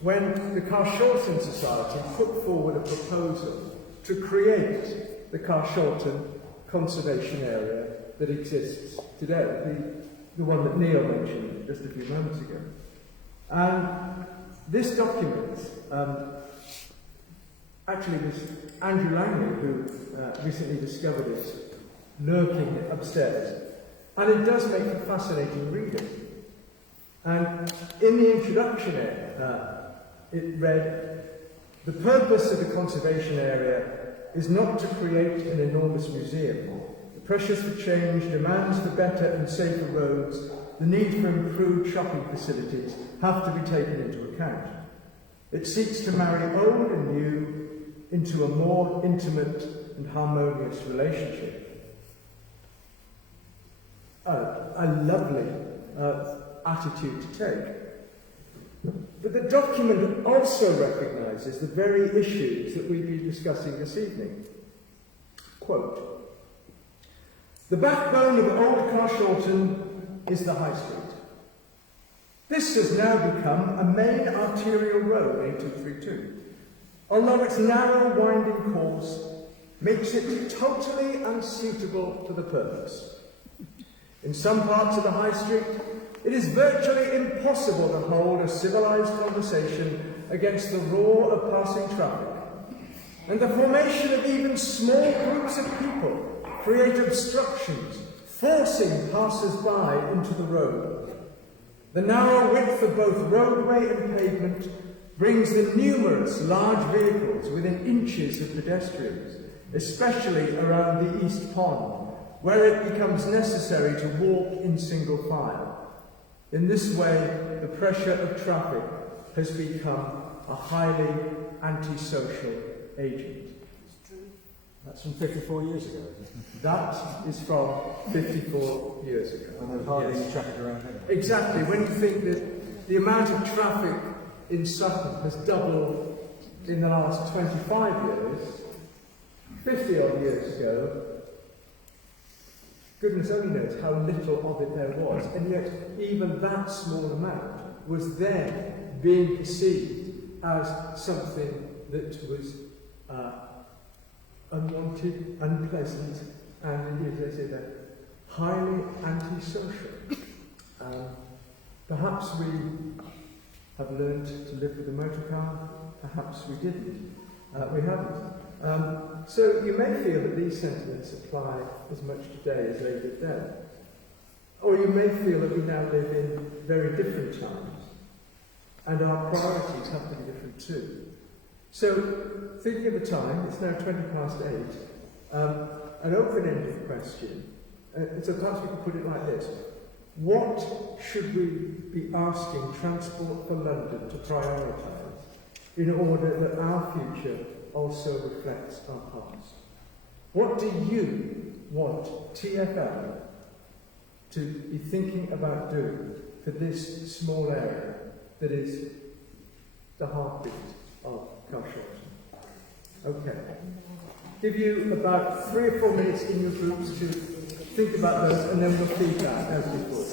when the Carshalton Society put forward a proposal to create the Carshalton Conservation Area that exists today, the one that Neil mentioned just a few moments ago. And this document, actually was Andrew Langley who recently discovered it lurking upstairs. And it does make for fascinating reading. And in the introduction it read, "The purpose of the conservation area is not to create an enormous museum. The pressures for change, demands for better and safer roads, the need for improved shopping facilities have to be taken into account. It seeks to marry old and new into a more intimate and harmonious relationship." A lovely attitude to take. But the document also recognises the very issues that we've been discussing this evening. Quote, "The backbone of old Carshalton is the High Street. This has now become a main arterial road, A232, although its narrow winding course makes it totally unsuitable to the purpose. In some parts of the High Street, it is virtually impossible to hold a civilised conversation against the roar of passing traffic, and the formation of even small groups of people create obstructions, forcing passers-by into the road. The narrow width of both roadway and pavement brings the numerous large vehicles within inches of pedestrians, especially around the East Pond, where it becomes necessary to walk in single file. In this way, the pressure of traffic has become a highly antisocial agent. That's from 54 years ago. That is from 54 years ago. And there's hardly any traffic around here. Exactly. When you think that the amount of traffic in Sutton has doubled in the last 25 years, 50 odd years ago, goodness only knows how little of it there was. And yet, even that small amount was then being perceived as something that was unwanted, unpleasant, and indeed, as I say, that highly antisocial. Perhaps we have learned to live with a motor car, perhaps we didn't. We haven't. So you may feel that these sentiments apply as much today as they did then. Or you may feel that we now live in very different times, and our priorities have to be different too. So, thinking of the time, it's now 8:20, an open-ended question, so perhaps we could put it like this. What should we be asking Transport for London to prioritise in order that our future also reflects our past? What do you want TfL to be thinking about doing for this small area that is the heartbeat of Carshalton? Okay. Give you about 3 or 4 minutes in your groups to think about those, and then we'll feedback as before.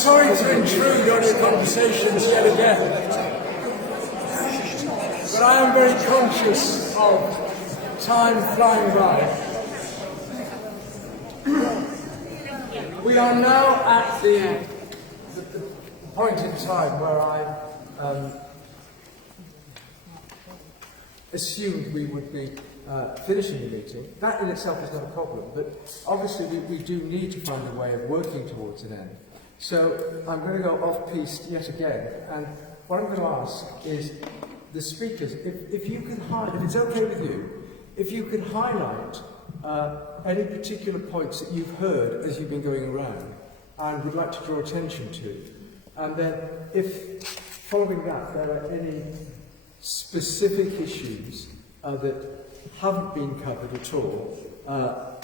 sorry to intrude on your conversations yet again, but I am very conscious of time flying by. We are now at the point in time where I assumed we would be finishing the meeting. That in itself is not a problem, but obviously we do need to find a way of working towards an end. So I'm going to go off-piste yet again, and what I'm going to ask is the speakers, if you can if it's okay with you, if you can highlight any particular points that you've heard as you've been going around and would like to draw attention to, and then if following that there are any specific issues that haven't been covered at all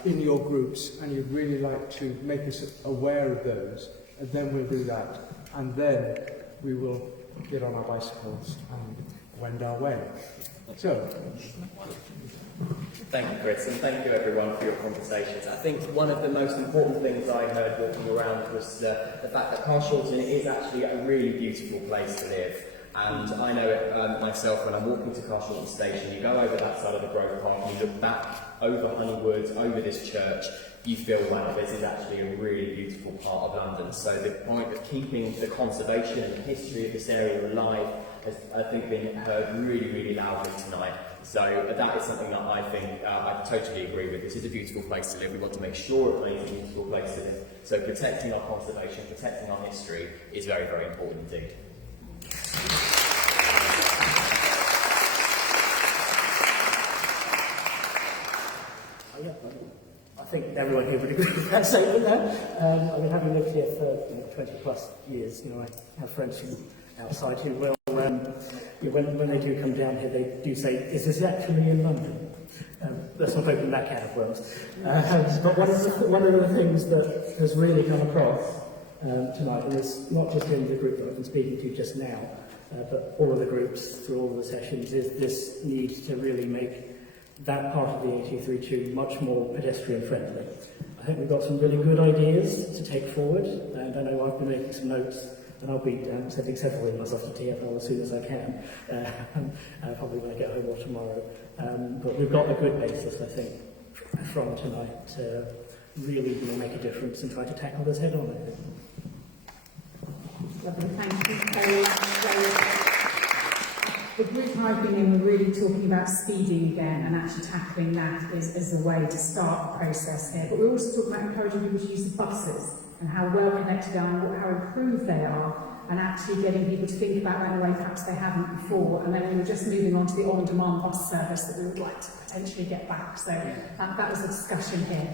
in your groups and you'd really like to make us aware of those, and then we'll do that, and then we will get on our bicycles and wend our way. So, thank you, Chris, and thank you everyone for your conversations. I think one of the most important things I heard walking around was the fact that Carshalton is actually a really beautiful place to live. And I know it myself when I'm walking to Carshalton Station, you go over that side of the Grove Park and you look back over Honeywood, over this church, you feel like this is actually a really beautiful part of London. So the point of keeping the conservation and the history of this area alive has, I think, been heard really, really loudly tonight. So that is something that I think I totally agree with. This is a beautiful place to live. We want to make sure it remains a beautiful place to live. So protecting our conservation, protecting our history is very, very important indeed. I think everyone here would agree with that statement there. I mean, having lived here for 20 plus years, I have friends from outside who will, when they do come down here, they do say, "Is this actually in London?" Let's not open that can of worms. But one of the things that has really come across tonight, and it's not just in the group that I've been speaking to just now, but all of the groups through all of the sessions, is this need to really make that part of the 8232 much more pedestrian friendly. I think we've got some really good ideas to take forward, and I know I've been making some notes, and I'll be sending several emails off to TfL as soon as I can, probably when I get home or tomorrow. But we've got a good basis, I think, from tonight to really make a difference and try to tackle this head on. Lovely, thank you very much. The group I've been in, we're really talking about speeding again and actually tackling that as a way to start the process here. But we're also talking about encouraging people to use the buses and how well connected they are and how improved they are, and actually getting people to think about that in a way perhaps they haven't before. And then we were just moving on to the on-demand bus service that we would like to potentially get back. So that was a discussion here.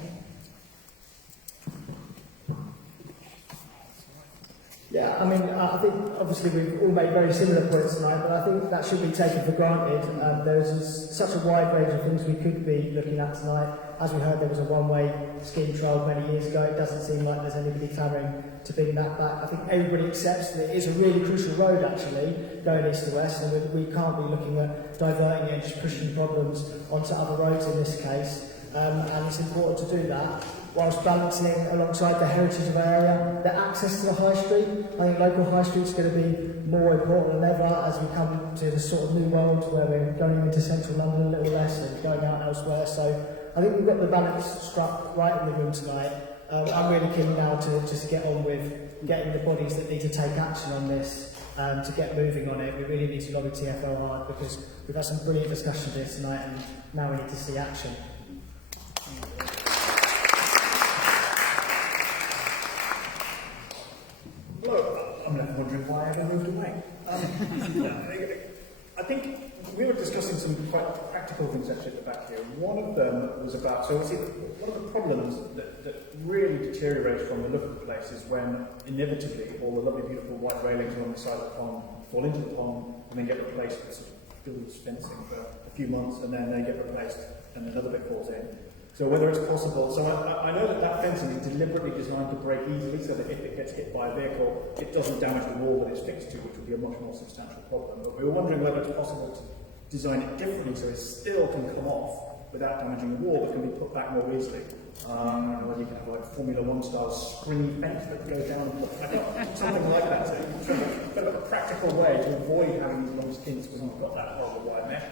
Yeah, I mean, I think obviously we've all made very similar points tonight, but I think that should be taken for granted. There's such a wide range of things we could be looking at tonight. As we heard, there was a one-way scheme trial many years ago. It doesn't seem like there's anybody clamouring to bring that back. I think everybody accepts that it is a really crucial road, actually, going east to west, and we can't be looking at diverting it and just pushing problems onto other roads in this case. And it's important to do that, whilst balancing alongside the heritage of our area, the access to the high street. I think local high street's going to be more important than ever as we come to this sort of new world where we're going into central London a little less and going out elsewhere. So I think we've got the balance struck right in the room tonight. I'm really keen now to just get on with getting the bodies that need to take action on this to get moving on it. We really need to lobby TfL hard because we've had some brilliant discussions here tonight and now we need to see action. Hello, I'm left wondering why I ever moved away. I think we were discussing some quite practical things actually at the back here. One of them was about, so obviously one of the problems that really deteriorates from the look of the place is when inevitably all the lovely beautiful white railings along the side of the pond fall into the pond and then get replaced with sort of village fencing for a few months and then they get replaced and another bit falls in. So whether it's possible, so I know that fencing is deliberately designed to break easily so that if it gets hit by a vehicle, it doesn't damage the wall that it's fixed to, which would be a much more substantial problem. But we were wondering whether it's possible to design it differently so it still can come off without damaging the wall that can be put back more easily. I don't know whether you can have like Formula One style springy fence that goes down and put back up, something like that. So you can sort of a practical way to avoid having these long stints when you've got that horrible wire mesh.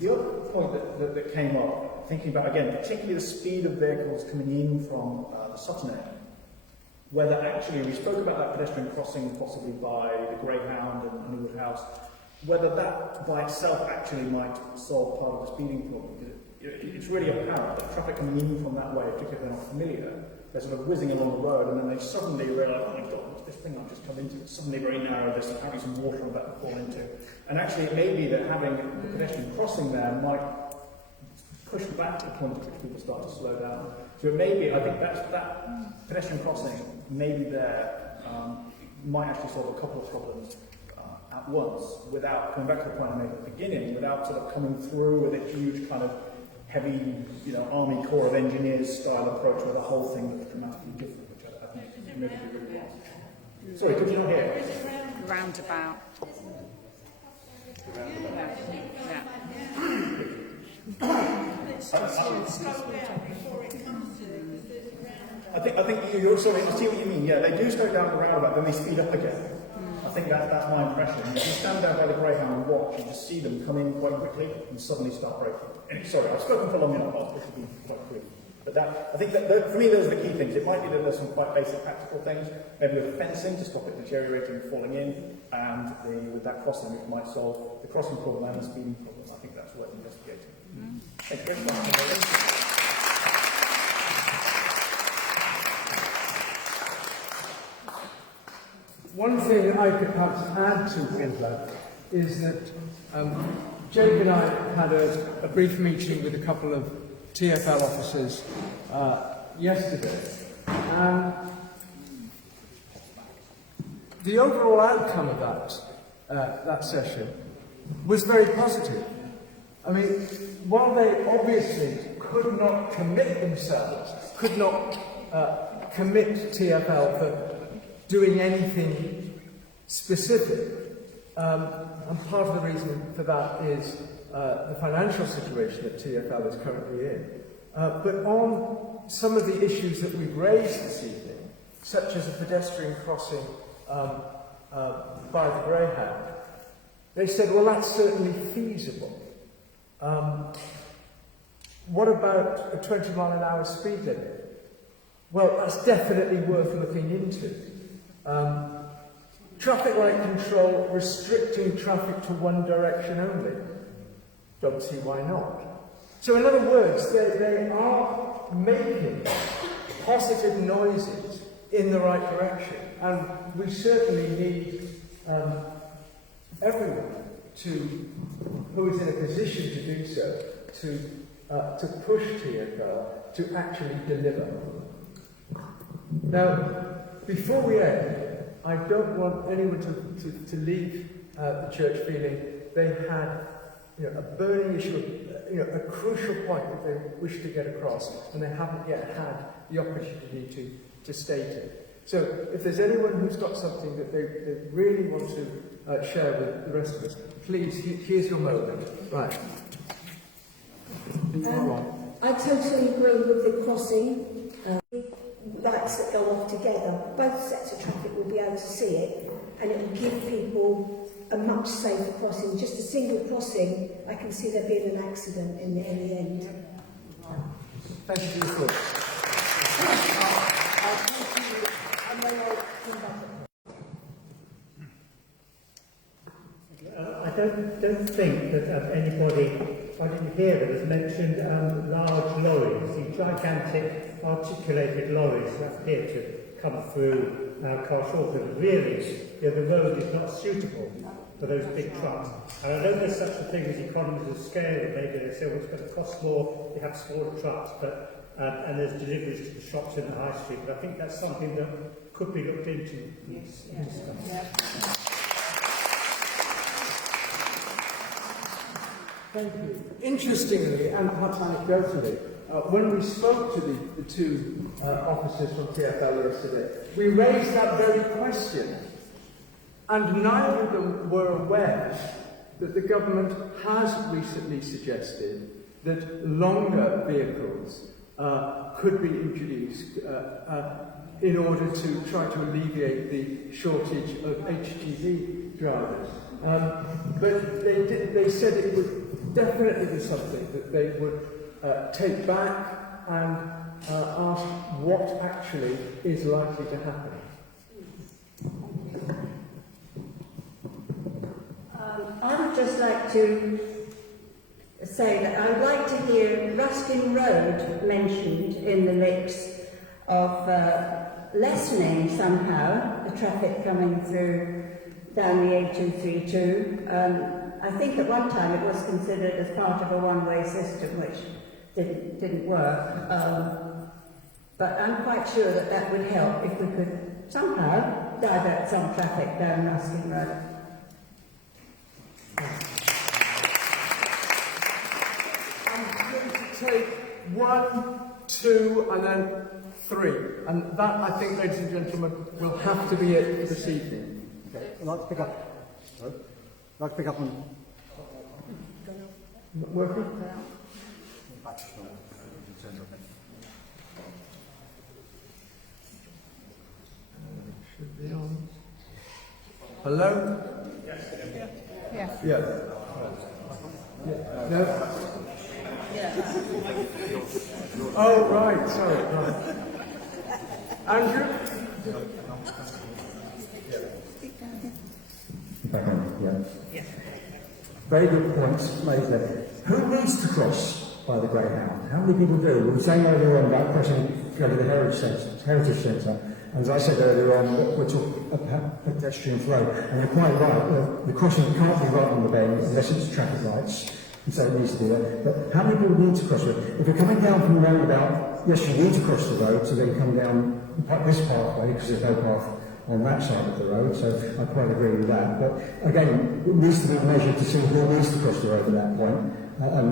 The other point that came up, thinking about again, particularly the speed of vehicles coming in from the Sutton end, whether actually, we spoke about that pedestrian crossing possibly by the Greyhound and Honeywood House, whether that by itself actually might solve part of the speeding problem. It's really apparent that traffic coming in from that way, particularly if they're not familiar, they're sort of whizzing along the road and then they suddenly realise, oh my God, what's this thing I've just come into? It's suddenly very narrow, there's apparently some water I'm about to fall into. And actually it may be that having the pedestrian crossing there might push back the point at which people start to slow down. So it may be, I think that pedestrian crossing may be there, might actually solve a couple of problems at once, without, coming back to the point I made at the beginning, without sort of coming through with a huge kind of heavy, Army Corps of Engineers style approach where the whole thing looks dramatically different, which I think maybe we really want. Sorry, could you not hear? Roundabout. I think you're sorry, I see what you mean. Yeah, they do slow down the roundabout, then they speed up again. I think that's my impression. If you stand down by the Greyhound and watch, you just see them come in quite quickly and suddenly start braking. And sorry, I've spoken for long enough, this will be quite quick. But I think that for me, those are the key things. It might be that there's some quite basic practical things, maybe with fencing to stop it deteriorating and falling in, and with that crossing, which might solve the crossing problem and the speeding problem. I think that's worth investigating. Thank you very much. One thing I could perhaps add to that is that Jake and I had a brief meeting with a couple of TfL officers yesterday, and the overall outcome of that session was very positive. I mean, while they obviously could not commit themselves, could not commit TfL for doing anything specific, and part of the reason for that is the financial situation that TfL is currently in. But on some of the issues that we've raised this evening, such as a pedestrian crossing by the Greyhound, they said, well, that's certainly feasible. What about a 20-mile-an-hour speed limit? Well, that's definitely worth looking into. Traffic light control restricting traffic to one direction only. Don't see why not. So in other words, they are making positive noises in the right direction, and we certainly need everyone who is in a position to do so to push TfL to actually deliver. Now, before we end, I don't want anyone to leave the church feeling they had a burning issue, a crucial point that they wish to get across, and they haven't yet had the opportunity to state it. So if there's anyone who's got something that they really want to share with the rest of us, please, here's your moment. Right. I totally agree with the crossing. Lights that go off together, both sets of traffic will be able to see it, and it will give people a much safer crossing. Just a single crossing, I can see there being an accident in the end. Thank you for your thoughts. I don't think that anybody, I didn't hear that, has mentioned large lorries, the gigantic articulated lorries that appear to come through Carshalton. Really, the road is not suitable for those big trucks. And I know there's such a thing as economies of scale, that maybe they say, well, it's going to cost more, they have smaller trucks, but and there's deliveries to the shops in the high street. But I think that's something that could be looked into. Thank you. Interestingly, and perhaps anecdotally, when we spoke to the two officers from TfL yesterday, we raised that very question, and neither of them were aware that the government has recently suggested that longer vehicles could be introduced in order to try to alleviate the shortage of HGV drivers. But they said it would definitely be something that they would take back and ask what actually is likely to happen. I would just like to say that I would like to hear Ruskin Road mentioned in the mix of lessening somehow the traffic coming through down the A232. I think at one time it was considered as part of a one-way system, which didn't work. But I'm quite sure that that would help if we could somehow divert some traffic down Ruskin Road. I'm going to take 1, 2, and then 3. And that, I think, ladies and gentlemen, will have to be it for this evening. Okay, I'd like to pick up. Sorry? I'd like to pick up on. Not working? Should be on. Hello? Yes. Yeah. Yeah. No? Oh, right, sorry. Right. Andrew? Yeah. Very good points made there. Who needs to cross by the Greyhound? How many people do? We were saying earlier on about crossing to go to the Heritage Centre. And as I said earlier on, we're talking about pedestrian flow. And you're quite right. The crossing can't be right on the bend unless it's traffic lights. And so it needs to be there. But how many people need to cross it? If you're coming down from the roundabout, yes, you need to cross the road, so then come down this pathway, because there's no path on that side of the road, so I quite agree with that. But again, it needs to be measured to see who needs to cross the road at that point, and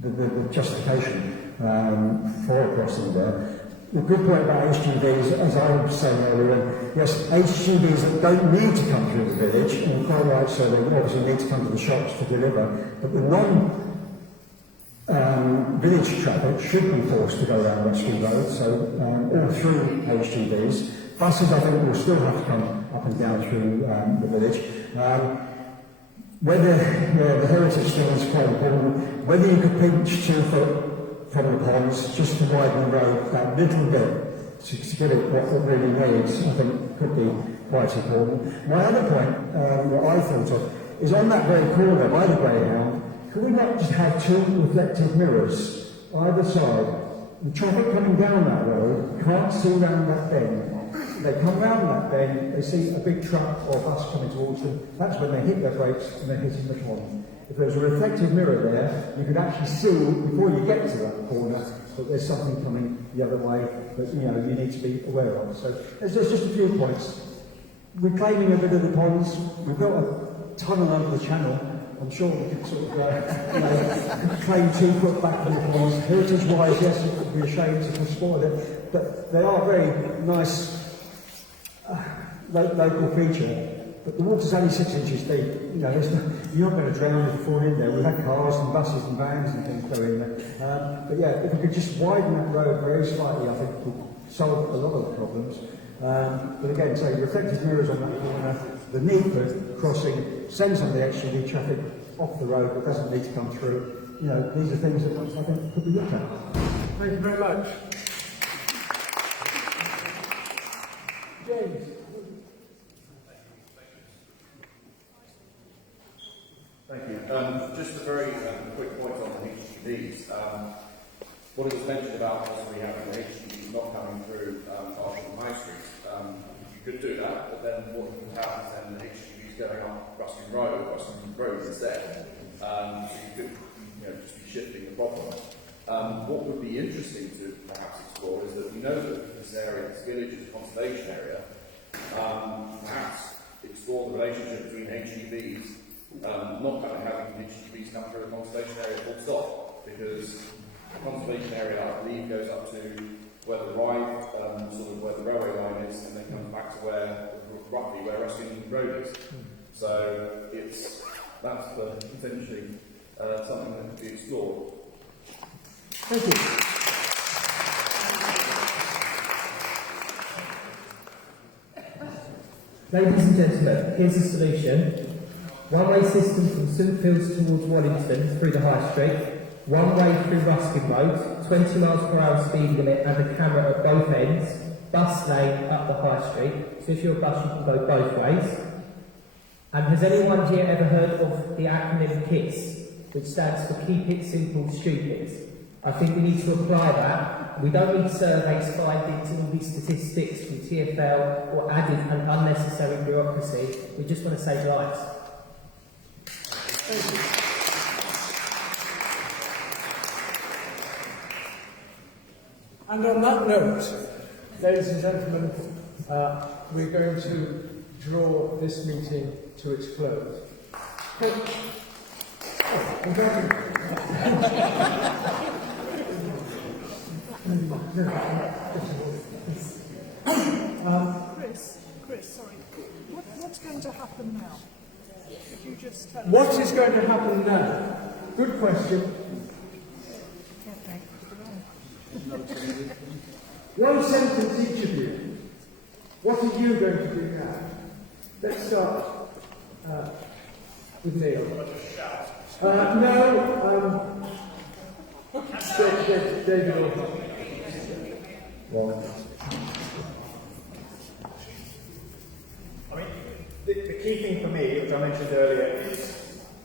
the justification for crossing there. The good point about HGVs, as I was saying earlier, yes, HGVs don't need to come through the village, and quite right, so they obviously need to come to the shops to deliver, but the village traffic should be forced to go around Ruskin Road, so all through HGVs. Buses, I think, will still have to come up and down through the village. Whether the heritage thing is quite important, whether you could pinch 2 foot from the ponds just to widen the road that little bit to get it what it really needs, I think could be quite important. My other point that I thought of is on that very corner by the Greyhound, could we not just have 2 reflective mirrors either side? The traffic coming down that road can't see round that bend. They come round that bend, they see a big truck or bus coming towards them, that's when they hit their brakes and they're hitting the pond. If there's a reflective mirror there, you could actually see, before you get to that corner, that there's something coming the other way that you need to be aware of. So there's just a few points. Reclaiming a bit of the ponds, we built a tunnel under the channel. I'm sure we could sort of claim 2 foot back from the ponds. Heritage-wise, yes, it would be a shame to spoil it, but they are very nice local feature. But the water's only 6 inches deep. You're not going to drown if you fall in there. We've had cars and buses and vans and things go in there. But yeah, if we could just widen that road very slightly, I think it would solve a lot of the problems. But again, so reflective mirrors on that corner, the need for crossing, send some of the HGV traffic off the road that doesn't need to come through. These are things that I think could be looked at. Thank you very much. James. Thank you. Just a very quick point on the HGVs. What it was mentioned about possibly having the HGVs not coming through Carshalton High Street. You could do that, but then what you would have is then the HGVs going up Ruskin Road instead. So you could just be shifting the problem. What would be interesting to perhaps explore is that we know that this area, this village, is a conservation area. Perhaps explore the relationship between HGVs. Not having HGVs come through a conservation area full stop, because the conservation area, I believe, goes up to where the ride, where the railway line is, and then comes back to roughly where Ruskin Road is. So that's potentially something that could be explored. Thank you. Ladies and gentlemen, here's a solution. One-way system from St Fields towards Wallington through the High Street, one-way through Ruskin Road, 20 miles per hour speed limit and a camera at both ends, bus lane up the High Street, so if you're a bus you can go both ways. And has anyone here ever heard of the acronym KISS, which stands for Keep It Simple, Stupid? I think we need to apply that. We don't need surveys, findings and all these statistics from TfL or added and unnecessary bureaucracy. We just want to save lives. Thank you. And on that note, ladies and gentlemen, we're going to draw this meeting to its close. Chris, sorry. What's going to happen now? If you just tell What is going to happen now? Good question. One sentence each of you. What are you going to do now? Let's start with Neil. David Orton. I mean, the key thing for me, which I mentioned earlier, is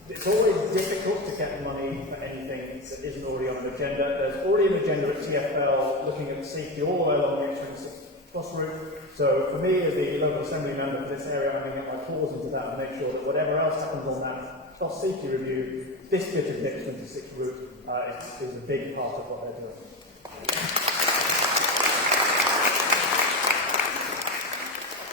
it's always difficult to get money for anything that isn't already on the agenda. There's already an agenda at TfL looking at safety all the way along the H26 bus route. So for me, as the local assembly member for this area, I'm going to get my claws into that and make sure that whatever else happens on that bus safety review, this bit of the H26 route is a big part of what they're doing.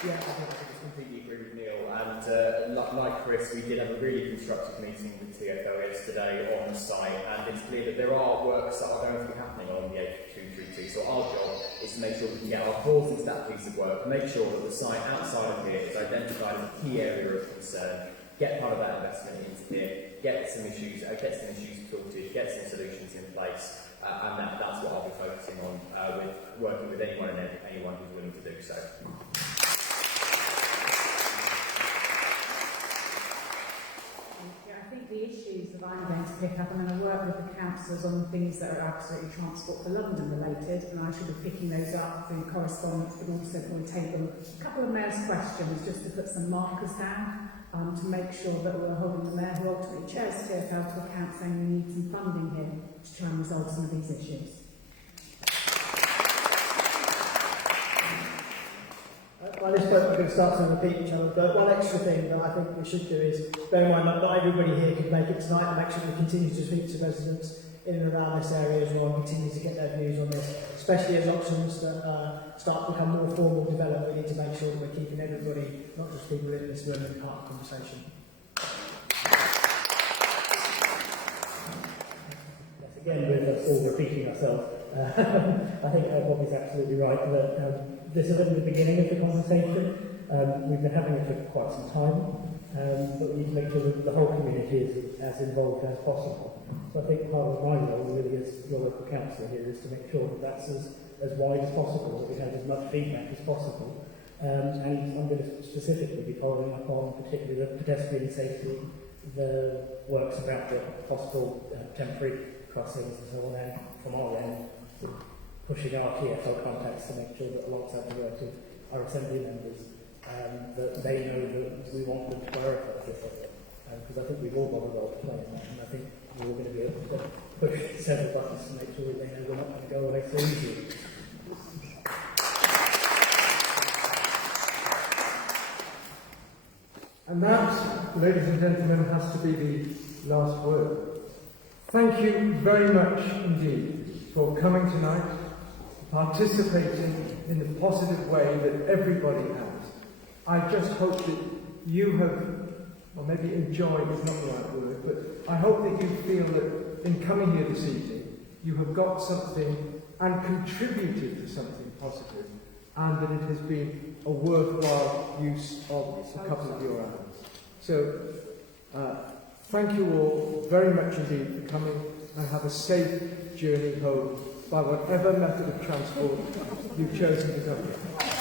Yeah, I think I just completely agree with Neil. And like Chris, we did have a really constructive meeting with TfL yesterday on the site, and it's clear that there are works that are going to be happening along the A232. So our job is to make sure we can get our claws into that piece of work, make sure that the site outside of here is identified as a key area of concern, get part of that investment into here, get some issues sorted, get some solutions in place, and that's what I'll be focusing on with working with anyone and anyone who's willing to do so. I think the issues that I'm going to pick up, I'm going to work with the councillors on things that are absolutely Transport for London related, and I should be picking those up through correspondence, but also probably take them a couple of mayor's questions just to put some markers down to make sure that we're holding the mayor, who ultimately chairs TfL, to account, saying we need some funding here to try and resolve some of these issues. By this point, we're going to start to repeat each other, but one extra thing that I think we should do is bear in mind that not everybody here can make it tonight, and make sure we continue to speak to residents in and around this area as well, and continue to get their views on this, especially as options that start to become more formal develop. We need to make sure that we're keeping everybody, not just people in this room, in part of the conversation. Yes, again, with us all repeating ourselves, I think Bob is absolutely right that this is at the beginning of the conversation. We've been having it for quite some time, but we need to make sure that the whole community is as involved as possible. So I think part of my role really as your local councillor here is to make sure that that's as wide as possible, that we have as much feedback as possible. And I'm going to specifically be following up on particularly the pedestrian safety, the works about the possible temporary crossings and so on, and from our end, pushing our TfL contacts to make sure that alongside the work of our assembly members, that they know that we want them to prioritise this area. Because I think we've all got a role to play in that, and I think we're all going to be able to push several buttons to make sure that they know we're not going to go away so easily. And that, ladies and gentlemen, has to be the last word. Thank you very much indeed for coming tonight, participating in the positive way that everybody has. I just hope that you have, or maybe enjoyed is not the right word, but I hope that you feel that in coming here this evening, you have got something and contributed to something positive, and that it has been a worthwhile use of a couple of your hours. So, thank you all very much indeed for coming. and have a safe journey home by whatever method of transport you've chosen to go.